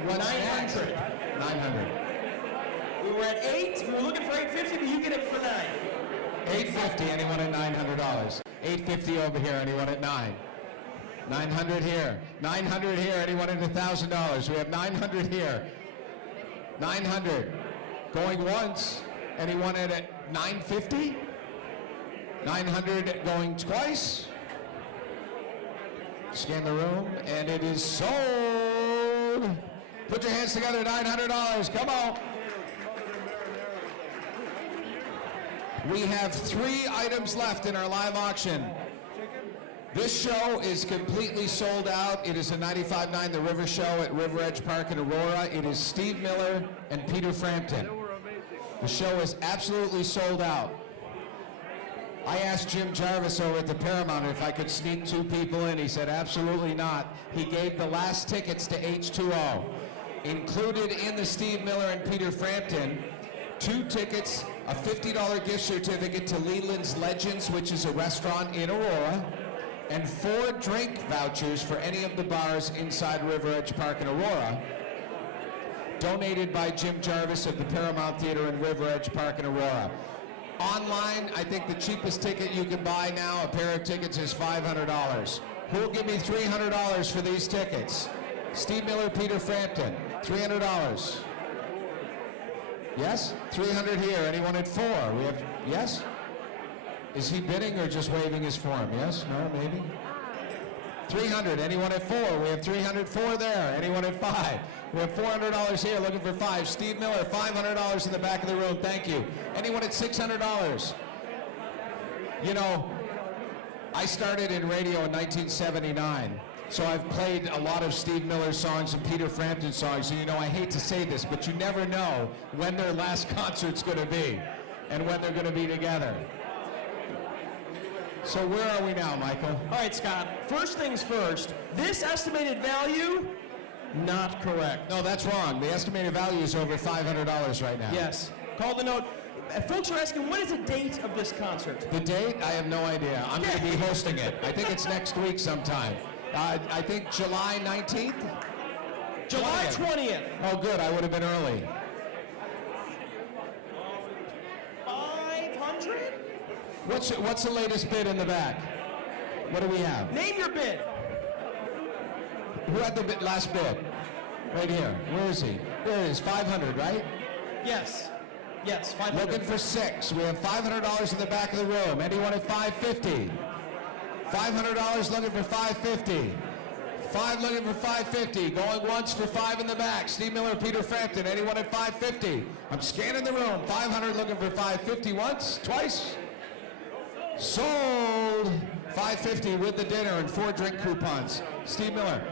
What's 900. 900. We were at 8. We were looking for 850, but you get it for 9. 850. Anyone at $900? 850 over here. Anyone at 9? 900 here. 900 here. Anyone at $1,000? We have 900 here. 900. Going once. Anyone at 950? 900 going twice. Scan the room, and it is sold. Put your hands together, $900. Come on. We have 3 items left in our live auction. This show is completely sold out. It is a 95.9 The River Show at River Edge Park in Aurora. It is Steve Miller and Peter Frampton. The show is absolutely sold out. I asked Jim Jarvis over at the Paramount if I could sneak 2 people in. He said absolutely not. He gave the last tickets to H2O. Included in the Steve Miller and Peter Frampton, 2 tickets, a $50 gift certificate to Leland's Legends, which is a restaurant in Aurora, and 4 drink vouchers for any of the bars inside River Edge Park in Aurora, donated by Jim Jarvis of the Paramount Theater in River Edge Park in Aurora. Online, I think the cheapest ticket you can buy now, a pair of tickets, is $500. Who will give me $300 for these tickets? Steve Miller, Peter Frampton, $300. Yes? 300 here. Anyone at 4? We have, yes? Is he bidding or just waving his form? Yes? No? Maybe? 300. Anyone at 4? We have 304 there. Anyone at 5? We have $400 here, looking for 5. Steve Miller, $500 in the back of the room. Thank you. Anyone at $600? You know, I started in radio in 1979. So I've played a lot of Steve Miller songs and Peter Frampton songs. And you know, I hate to say this, but you never know when their last concert's going to be and when they're going to be together. So where are we now, Michael? All right, Scott. First things first. This estimated value, not correct. No, that's wrong. The estimated value is over $500 right now. Yes. Call the note. Folks are asking, what is the date of this concert? The date? I have no idea. I'm going to be hosting it. I think it's next week sometime. I think July 19th? July 20th. Oh, good. I would have been early. 500? What's the latest bid in the back? What do we have? Name your bid. Who had the last bid? Right here. Where is he? There it is. 500, right? Yes. Yes, 500. Looking for 6. We have $500 in the back of the room. Anyone at 550? $500 looking for 550. 5 looking for 550. Going once for 5 in the back. Steve Miller, Peter Frampton. Anyone at 550? I'm scanning the room. 500 looking for 550 once, twice. Sold. 550 with the dinner and 4 drink coupons. Steve Miller.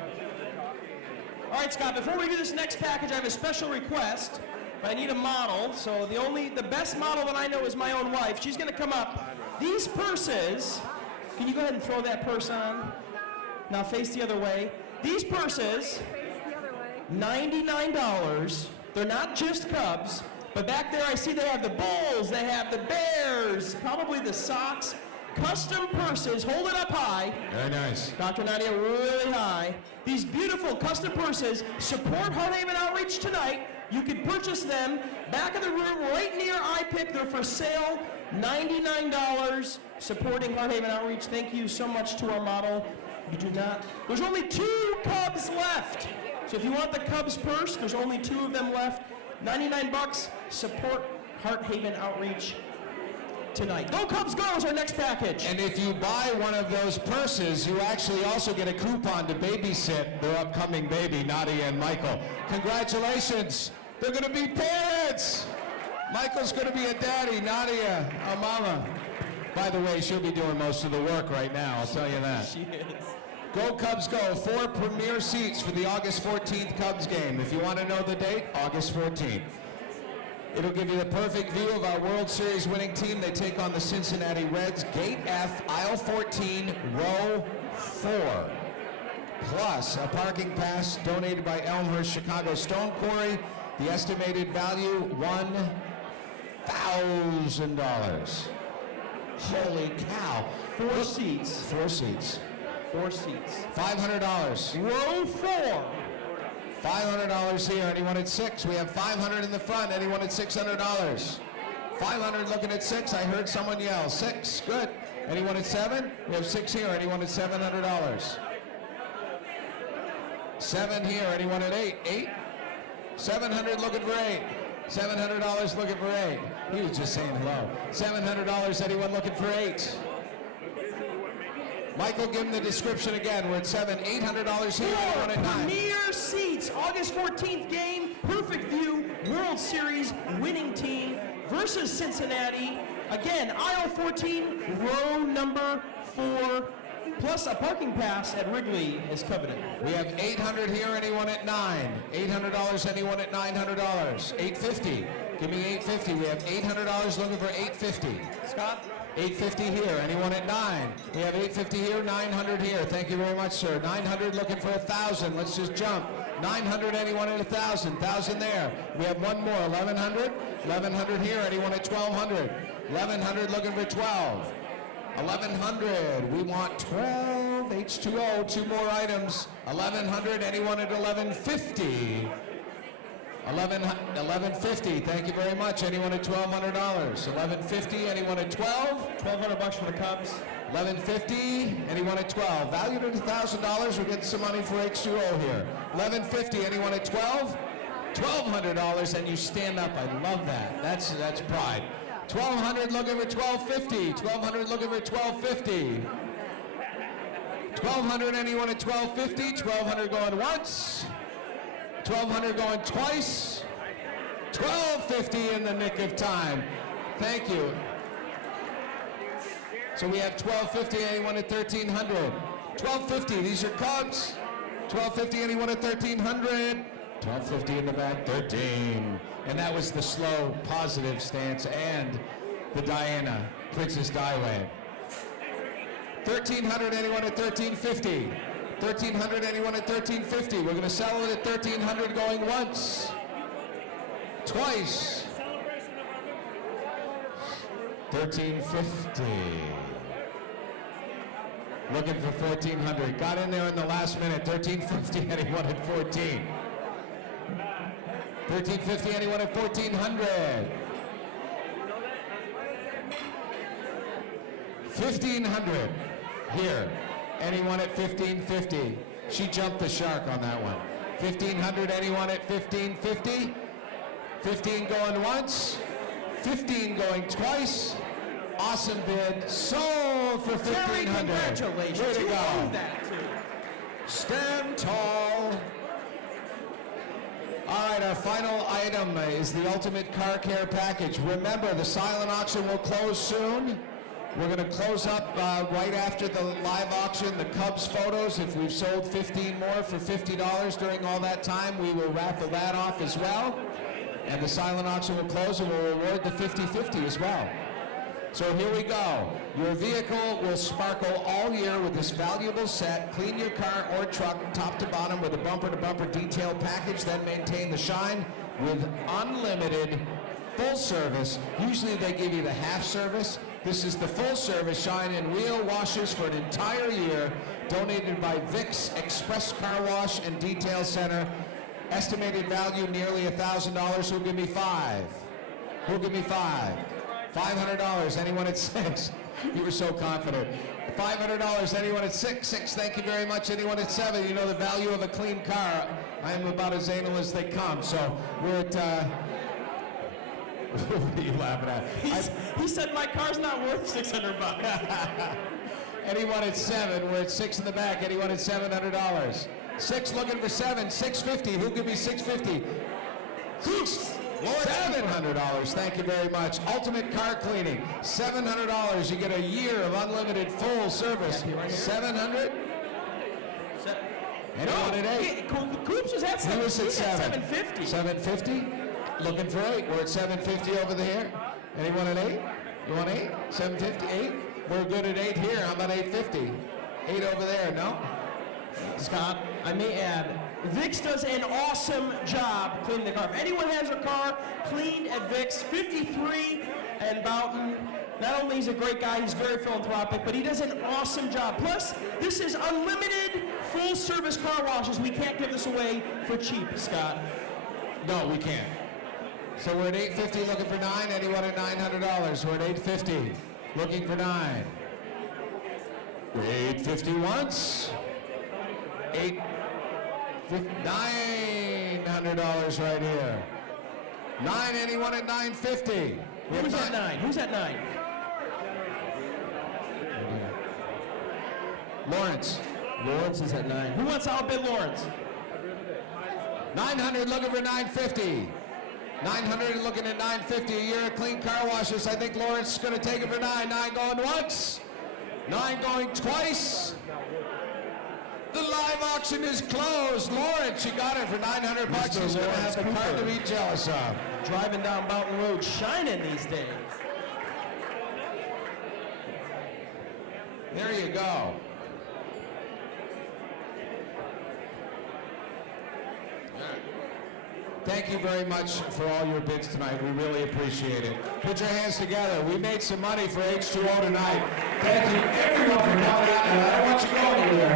All right, Scott, before we do this next package, I have a special request. I need a model, so the best model that I know is my own wife. She's going to come up. These purses, can you go ahead and throw that purse on? Now face the other way. These purses, $99. They're not just Cubs, but back there I see they have the Bulls, they have the Bears, probably the Sox. Custom purses, hold it up high. Very nice. Dr. Nadia, really high. These beautiful custom purses support Heart Haven Outreach tonight. You can purchase them back of the room right near iPick. They're for sale $99 supporting Heart Haven Outreach. Thank you so much to our model. You do not. There's only 2 Cubs left. So if you want the Cubs purse, there's only 2 of them left. $99. Support Heart Haven Outreach tonight. Go Cubs Go is our next package. And if you buy one of those purses, you actually also get a coupon to babysit their upcoming baby, Nadia and Michael. Congratulations. They're going to be parents. Michael's going to be a daddy, Nadia a mama. By the way, she'll be doing most of the work right now, I'll tell you that. She is. Go Cubs Go. 4 premier seats for the August 14th Cubs game. If you want to know the date, August 14th. It'll give you the perfect view of our World Series winning team. They take on the Cincinnati Reds. Gate F, aisle 14, row 4. Plus a parking pass donated by Elmhurst Chicago Stone Quarry. The estimated value, $1,000. Holy cow. 4 seats. 4 seats. 4 seats. $500. Row 4. $500 here. Anyone at 6? We have $500 in the front. Anyone at $600? $500 looking at 6. I heard someone yell. 6. Good. Anyone at 7? We have 6 here. Anyone at $700? 7 here. Anyone at 8? 8? 700 looking for 8. $700 looking for 8. He was just saying hello. $700. Anyone looking for 8? Michael, give him the description again. We're at 7. $800 here. Anyone at 9? Premier seats. August 14th game. Perfect view. World Series winning team versus Cincinnati. Again, aisle 14, row number 4. Plus a parking pass at Wrigley is coveted. We have 800 here. Anyone at 9? $800. Anyone at $900? 850. Give me 850. We have $800 looking for 850. Scott? 850 here. Anyone at 9? We have 850 here, 900 here. Thank you very much, sir. 900 looking for 1,000. Let's just jump. 900, anyone at 1,000? 1,000 there. We have one more. 1,100. 1,100 here. Anyone at 1,200? 1,100 looking for 12. 1,100. We want 12. H2O. 2 more items. 1,100. Anyone at 1,150? 1150. Thank you very much. Anyone at $1,200? 1150. Anyone at 12? $1,200 for the Cubs. 1150. Anyone at 12? Valued at $1,000. We're getting some money for H2O here. 1150. Anyone at 12? $1,200, and you stand up. I love that. That's pride. 1,200 looking for 1,250. 1,200 looking for 1,250. 1,200. Anyone at 1,250? 1,200 going once. 1,200 going twice. 1,250 in the nick of time. Thank you. So we have 1,250. Anyone at 1,300? 1,250. These are Cubs. 1,250. Anyone at 1,300? 1,250 in the back. 13. And that was the slow, positive stance and the Diana, Princess Di wave. 1,300. Anyone at 1,350? 1,300, anyone at 1,350? We're going to sell it at 1,300 going once, twice, 1,350. Looking for 1,400. Got in there in the last minute. 1,350, anyone at 14? 1,350, anyone at 1,400? 1,500 here. Anyone at 1,550? She jumped the shark on that one. 1,500, anyone at 1,550? 15 going once, 15 going twice. Awesome bid. Sold for 1,500. Congratulations. Way to You go. own that too. Stand tall. All right, our final item is the Ultimate Car Care Package. Remember, the silent auction will close soon. We're going to close up right after the live auction, the Cubs photos. If we've sold 15 more for $50 during all that time, we will raffle that off as well. And the silent auction will close and we'll reward the 50-50 as well. So here we go. Your vehicle will sparkle all year with this valuable set. Clean your car or truck top to bottom with a bumper-to-bumper detail package, then maintain the shine with unlimited full service. Usually they give you the half service. This is the full service shine and wheel washes for an entire year, donated by Vic's Express Car Wash and Detail Center. Estimated value nearly $1,000. Who'll give me 5? Who'll give me 5? $500. Anyone at 6? You were so confident. $500. Anyone at 6? 6. Thank you very much. Anyone at 7? You know the value of a clean car. I am about as anal as they come. So we're at. What are you laughing at? He said my car's not worth $600. Anyone at 7? We're at 6 in the back. Anyone at $700? 6 looking for 7. 650. Who could be 650? $700. Thank you very much. Ultimate car cleaning. $700. You get a year of unlimited full service. 700. Anyone at 8? Coops was at 7. He was at 7. 750. 750. Looking for 8. We're at 750 over there. Anyone at 8? You want 8? 750. 8. We're good at 8 here. How about 850? 8 over there. No. Scott, I may add, Vic's does an awesome job cleaning the car. If anyone has a car cleaned at Vic's, 53 and Boughton, not only is he a great guy, he's very philanthropic, but he does an awesome job. Plus, this is unlimited full-service car washes. We can't give this away for cheap, Scott. No, we can't. So we're at 850 looking for 9. Anyone at $900? We're at 850 looking for 9. We're 850 once. $900 right here. 9. Anyone at 950? Who's at 9? Who's at 9? Lawrence. Lawrence is at 9. Who wants to outbid Lawrence? 900 looking for 950. 900 looking at 950. A year of clean car washes. I think Lawrence is going to take it for 9. 9 going once. 9 going twice. The live auction is closed. Lawrence, you got it for $900. He's going to have a car to be jealous of. Driving down Mountain Road, shining these days. There you go. Thank you very much for all your bids tonight. We really appreciate it. Put your hands together. We made some money for H2O tonight. Thank you everyone for coming out, and I don't want you going anywhere.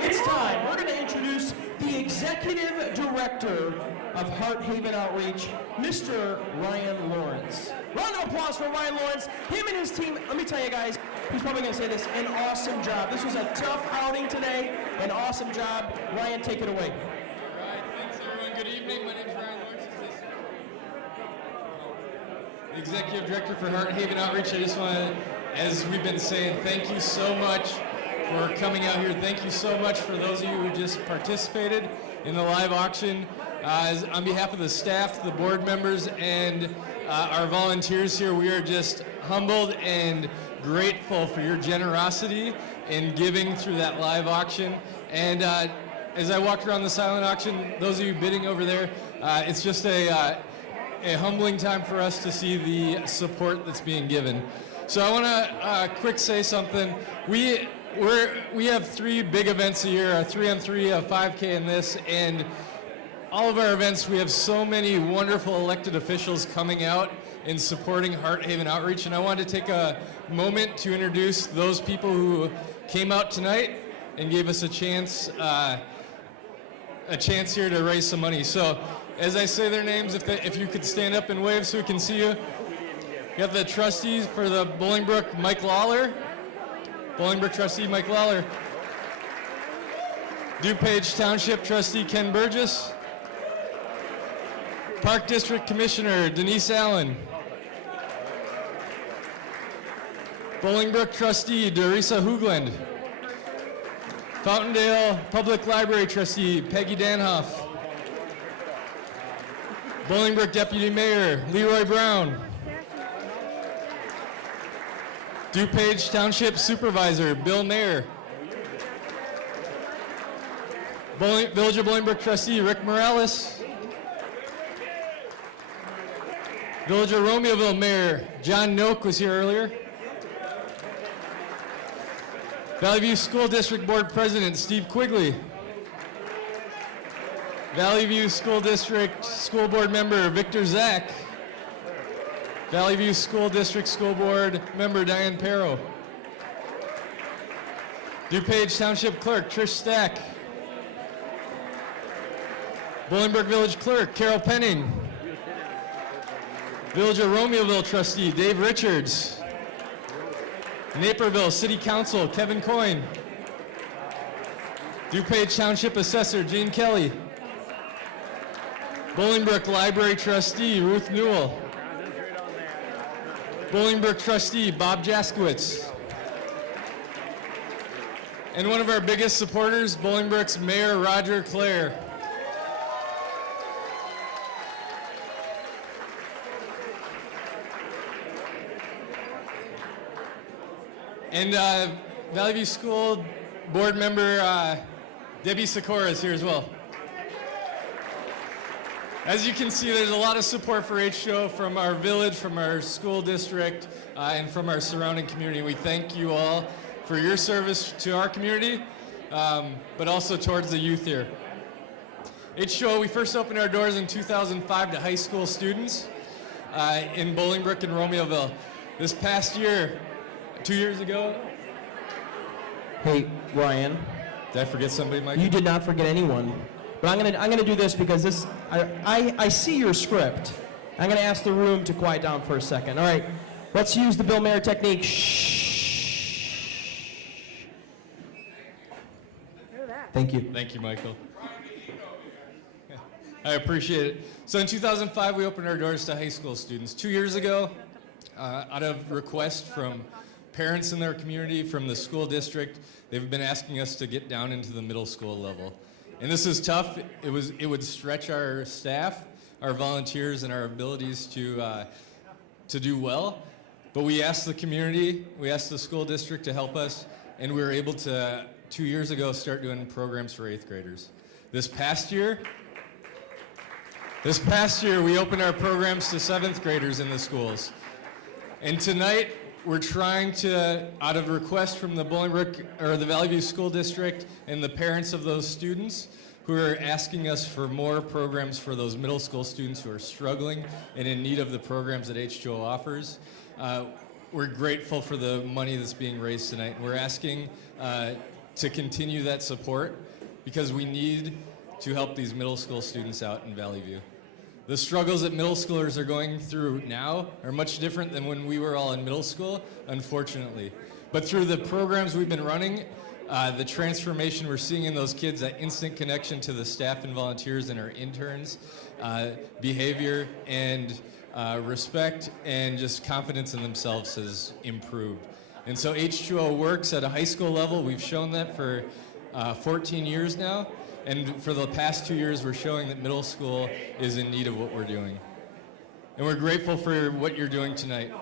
It's time. We're going to introduce the Executive Director of Heart Haven Outreach, Mr. Ryan Lawrence. Round of applause for Ryan Lawrence. Him and his team, let me tell you guys, he's probably going to say this, an awesome job. This was a tough outing today, an awesome job. Ryan, take it away. Good evening. My name is Ryan Lawrence. The Executive Director for Heart Haven Outreach. I just want to, as we've been saying, thank you so much for coming out here. Thank you so much for those of you who just participated in the live auction. On behalf of the staff, the board members, and our volunteers here, we are just humbled and grateful for your generosity in giving through that live auction. And as I walked around the silent auction, those of you bidding over there, it's just a humbling time for us to see the support that's being given. So I want to quick say something. We have 3 big events a year, a 3-on-3, a 5K, and this, and all of our events, we have so many wonderful elected officials coming out and supporting Heart Haven Outreach, and I wanted to take a moment to introduce those people who came out tonight and gave us a chance here to raise some money. So as I say their names, if you could stand up and wave so we can see you. You have the trustees for the Bolingbrook, Mike Lawler. Bolingbrook trustee Mike Lawler. DuPage Township trustee Ken Burgess. Park District Commissioner Denise Allen. Bolingbrook trustee Dorisa Hoogland. Fountaindale Public Library trustee Peggy Danhoff. Bolingbrook Deputy Mayor Leroy Brown. DuPage Township Supervisor Bill Mayer. Village of Bolingbrook trustee Rick Morales. Village of Romeoville Mayor John Noak was here earlier. Valley View School District Board President Steve Quigley. Valley View School District School Board Member Victor Zach. Valley View School District School Board Member Diane Perro. DuPage Township Clerk Trish Stack. Bolingbrook Village Clerk Carol Penning. Village of Romeoville trustee Dave Richards. Naperville City Council Kevin Coyne. DuPage Township Assessor Gene Kelly. Bolingbrook Library Trustee Ruth Newell. Bolingbrook Trustee Bob Jaskowitz. And one of our biggest supporters, Bolingbrook's Mayor Roger Clare. And Valley View School Board Member Debbie Sikora is here as well. As you can see, there's a lot of support for H2O from our village, from our school district, and from our surrounding community. We thank you all for your service to our community, but also towards the youth here. H2O, we first opened our doors in 2005 to high school students in Bolingbrook and Romeoville. This past year, 2 years ago. Hey, Ryan. Did I forget somebody, Mike? You did not forget anyone. But I'm gonna do this because this I see your script. I'm gonna ask the room to quiet down for a second. All right, let's use the Bill Mayer technique. Shh. Thank you. Thank you, Michael. I appreciate it. So in 2005, we opened our doors to high school students. 2 years ago, out of request from parents in their community, from the school district, they've been asking us to get down into the middle school level. And this is tough. It would stretch our staff, our volunteers, and our abilities to do well. But we asked the community, we asked the school district to help us, and we were able to, 2 years ago, start doing programs for 8th graders. This past year, we opened our programs to 7th graders in the schools. And tonight, we're trying to, out of request from the Bolingbrook or the Valley View School District and the parents of those students who are asking us for more programs for those middle school students who are struggling and in need of the programs that H2O offers. We're grateful for the money that's being raised tonight. We're asking to continue that support because we need to help these middle school students out in Valley View. The struggles that middle schoolers are going through now are much different than when we were all in middle school, unfortunately. But through the programs we've been running, the transformation we're seeing in those kids, that instant connection to the staff and volunteers and our interns, behavior and respect and just confidence in themselves has improved. And so H2O works at a high school level. We've shown that for 14 years now. And for the past 2 years, we're showing that middle school is in need of what we're doing. And we're grateful for what you're doing tonight.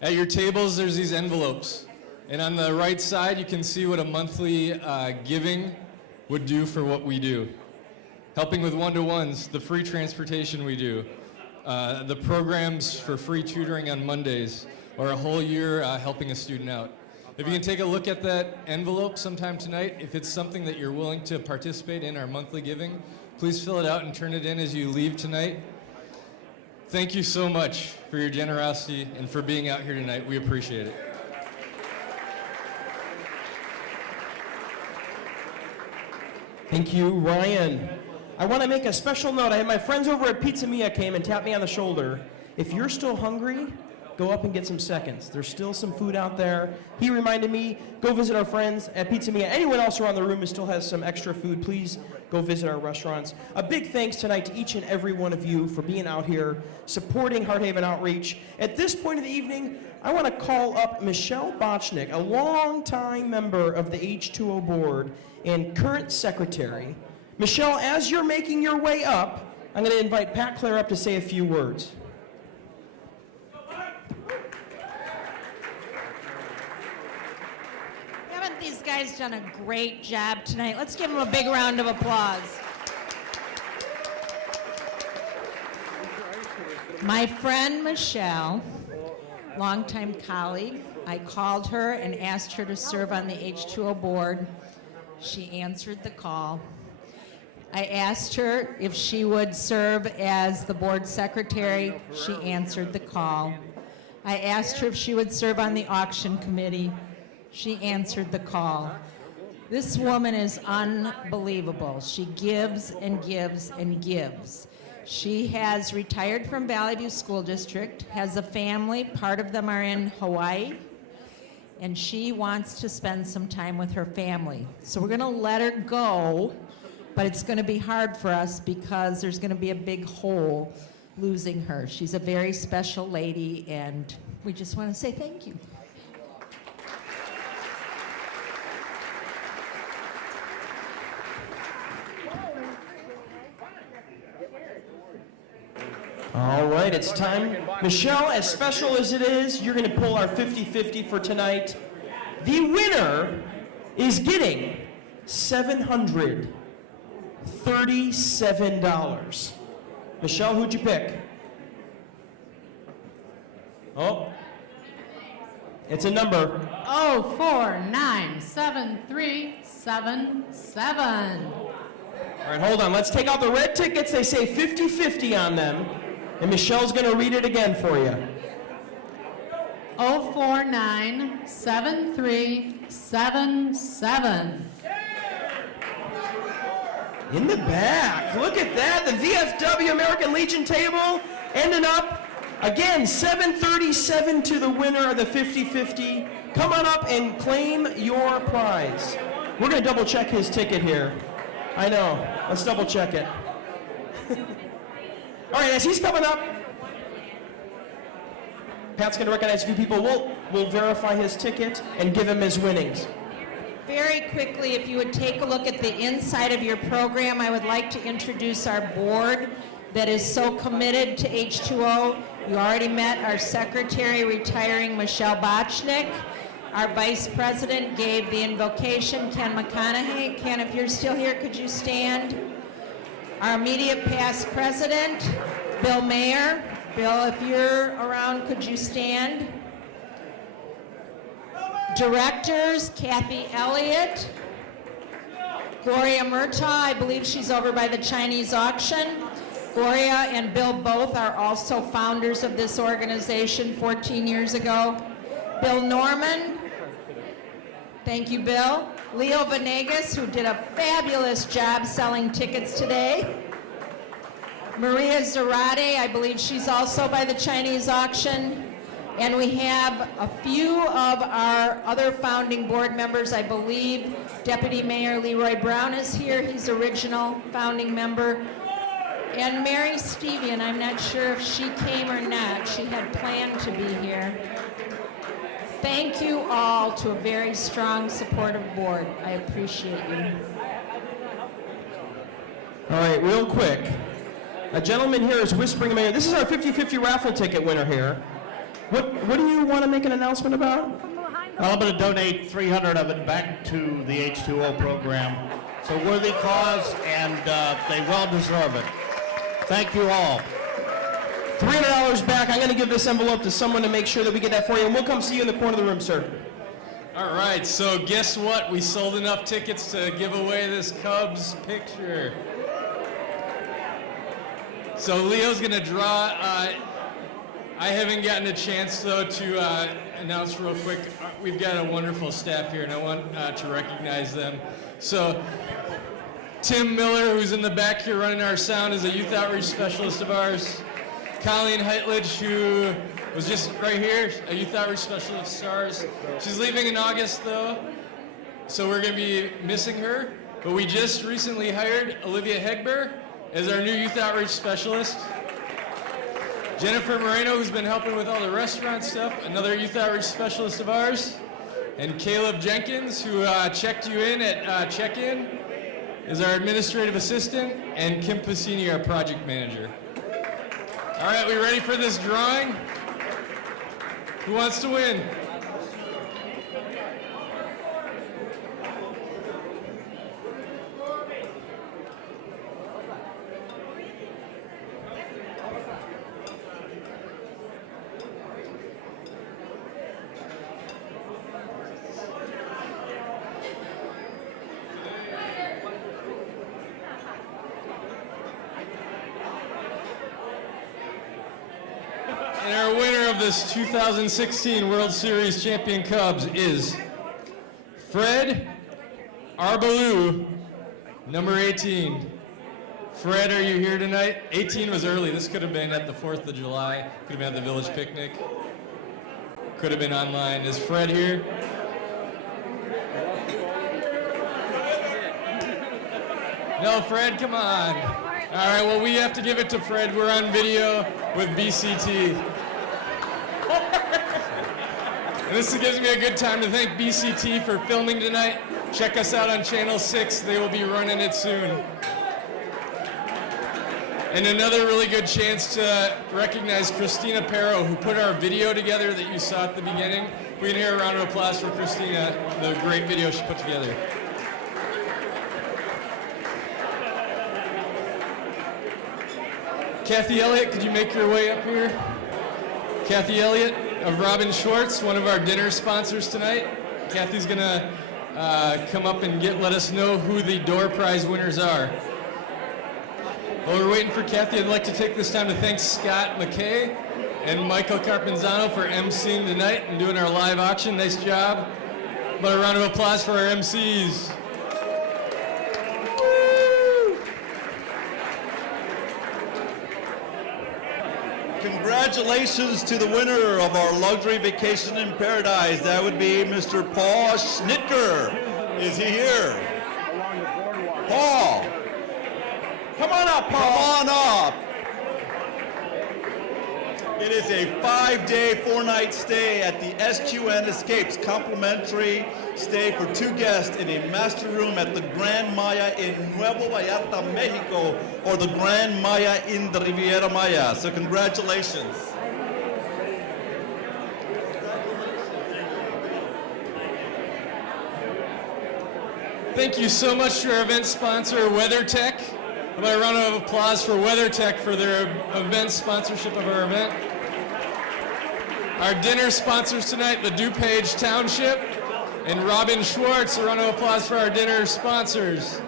At your tables, there's these envelopes. And on the right side, you can see what a monthly giving would do for what we do. Helping with one-to-ones, the free transportation we do, the programs for free tutoring on Mondays, or a whole year helping a student out. If you can take a look at that envelope sometime tonight, if it's something that you're willing to participate in our monthly giving, please fill it out and turn it in as you leave tonight. Thank you so much for your generosity and for being out here tonight. We appreciate it. Thank you, Ryan. I want to make a special note. I had my friends over at Pizza Mia came and tapped me on the shoulder. If you're still hungry, go up and get some seconds. There's still some food out there. He reminded me, go visit our friends at Pizza Mia. Anyone else around the room who still has some extra food, please go visit our restaurants. A big thanks tonight to each and every one of you for being out here, supporting Heart Haven Outreach. At this point of the evening, I want to call up Michelle Bochnick, a longtime member of the H2O board and current secretary. Michelle, as you're making your way up, I'm going to invite Pat Clare up to say a few words. Haven't these guys done a great job tonight? Let's give them a big round of applause. My friend Michelle, longtime colleague, I called her and asked her to serve on the H2O board. She answered the call. I asked her if she would serve as the board secretary. She answered the call. I asked her if she would serve on the auction committee. She answered the call. This woman is unbelievable. She gives and gives and gives. She has retired from Valley View School District, has a family, part of them are in Hawaii, and she wants to spend some time with her family. So we're gonna let her go, but it's gonna be hard for us because there's gonna be a big hole losing her. She's a very special lady, and we just wanna say thank you. All right, it's time. Michelle, as special as it is, you're going to pull our 50-50 for tonight. The winner is getting $737. Michelle, who'd you pick? Oh, it's a number. 049737. All right, hold on. Let's take out the red tickets. They say 50-50 on them. And Michelle's going to read it again for you. 0497377. In the back. Look at that. The VFW American Legion table ended up, again, 737 to the winner of the 50-50. Come on up and claim your prize. We're going to double check his ticket here. I know. Let's double check it. All right, as he's coming up, Pat's going to recognize a few people. We'll verify his ticket and give him his winnings. Very quickly, if you would take a look at the inside of your program, I would like to introduce our board that is so committed to H2O. You already met our secretary, retiring Michelle Bochnick. Our vice president gave the invocation, Ken McConaughey. Ken, if you're still here, could you stand? Our immediate past president, Bill Mayer. Bill, if you're around, could you stand? Directors, Kathy Elliott, Gloria Murtaugh, I believe she's over by the Chinese auction. Gloria and Bill both are also founders of this organization 14 years ago. Bill Norman, thank you, Bill. Leo Venegas, who did a fabulous job selling tickets today. Maria Zarate, I believe she's also by the Chinese auction. And we have a few of our other founding board members. I believe Deputy Mayor Leroy Brown is here. He's original founding member. And Mary Stevian, I'm not sure if she came or not. She had planned to be here. Thank you all to a very strong, supportive board. I appreciate you. All right, real quick. A gentleman here is whispering in my ear. This is our 50-50 raffle ticket winner here. What do you want to make an announcement about? Well, I'm going to donate 300 of it back to the H2O program. It's a worthy cause, and they well deserve it. Thank you all. $300 back. I'm going to give this envelope to someone to make sure that we get that for you, and we'll come see you in the corner of the room, sir. All right, so guess what? We sold enough tickets to give away this Cubs picture. So Leo's going to draw. I haven't gotten a chance, though, to announce real quick. We've got a wonderful staff here, and I want to recognize them. So Tim Miller, who's in the back here running our sound, is a youth outreach specialist of ours. Colleen Heitlich, who was just right here, a youth outreach specialist of ours. She's leaving in August, though, so we're going to be missing her. But we just recently hired Olivia Hegber as our new youth outreach specialist. Jennifer Moreno, who's been helping with all the restaurant stuff, another youth outreach specialist of ours. And Caleb Jenkins, who checked you in at check-in, is our administrative assistant. And Kim Pacini, our project manager. All right, we ready for this drawing? Who wants to win? And our winner of this 2016 World Series champion Cubs is Fred Arbalou, number 18. Fred, are you here tonight? 18 was early. This could have been at the 4th of July. Could have been at the village picnic. Could have been online. Is Fred here? No, Fred, come on. All right, well, we have to give it to Fred. We're on video with BCT. And this gives me a good time to thank BCT for filming tonight. Check us out on Channel 6. They will be running it soon. And another really good chance to recognize Christina Perro, who put our video together that you saw at the beginning. We can hear a round of applause for Christina, the great video she put together. Kathy Elliott, could you make your way up here? Kathy Elliott of Robin Schwartz, one of our dinner sponsors tonight. Kathy's gonna come up and let us know who the door prize winners are. While we're waiting for Kathy, I'd like to take this time to thank Scott McKay and Michael Carpenzano for emceeing tonight and doing our live auction. Nice job. But a round of applause for our MCs. Congratulations to the winner of our luxury vacation in paradise. That would be Mr. Paul Schnitker. Is he here? Paul. Come on up, Paul. Come on up. It is a 5-day, 4-night stay at the SQN Escapes, complimentary stay for 2 guests in a master room at the Grand Maya in Nuevo Vallarta, Mexico, or the Grand Maya in the Riviera Maya. So congratulations. Thank you so much to our event sponsor, WeatherTech. How about a round of applause for WeatherTech for their event sponsorship of our event. Our dinner sponsors tonight, the DuPage Township and Robin Schwartz. A round of applause for our dinner sponsors.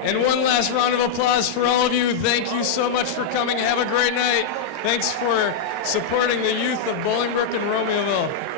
And one last round of applause for all of you. Thank you so much for coming. Have a great night. Thanks for supporting the youth of Bolingbrook and Romeoville.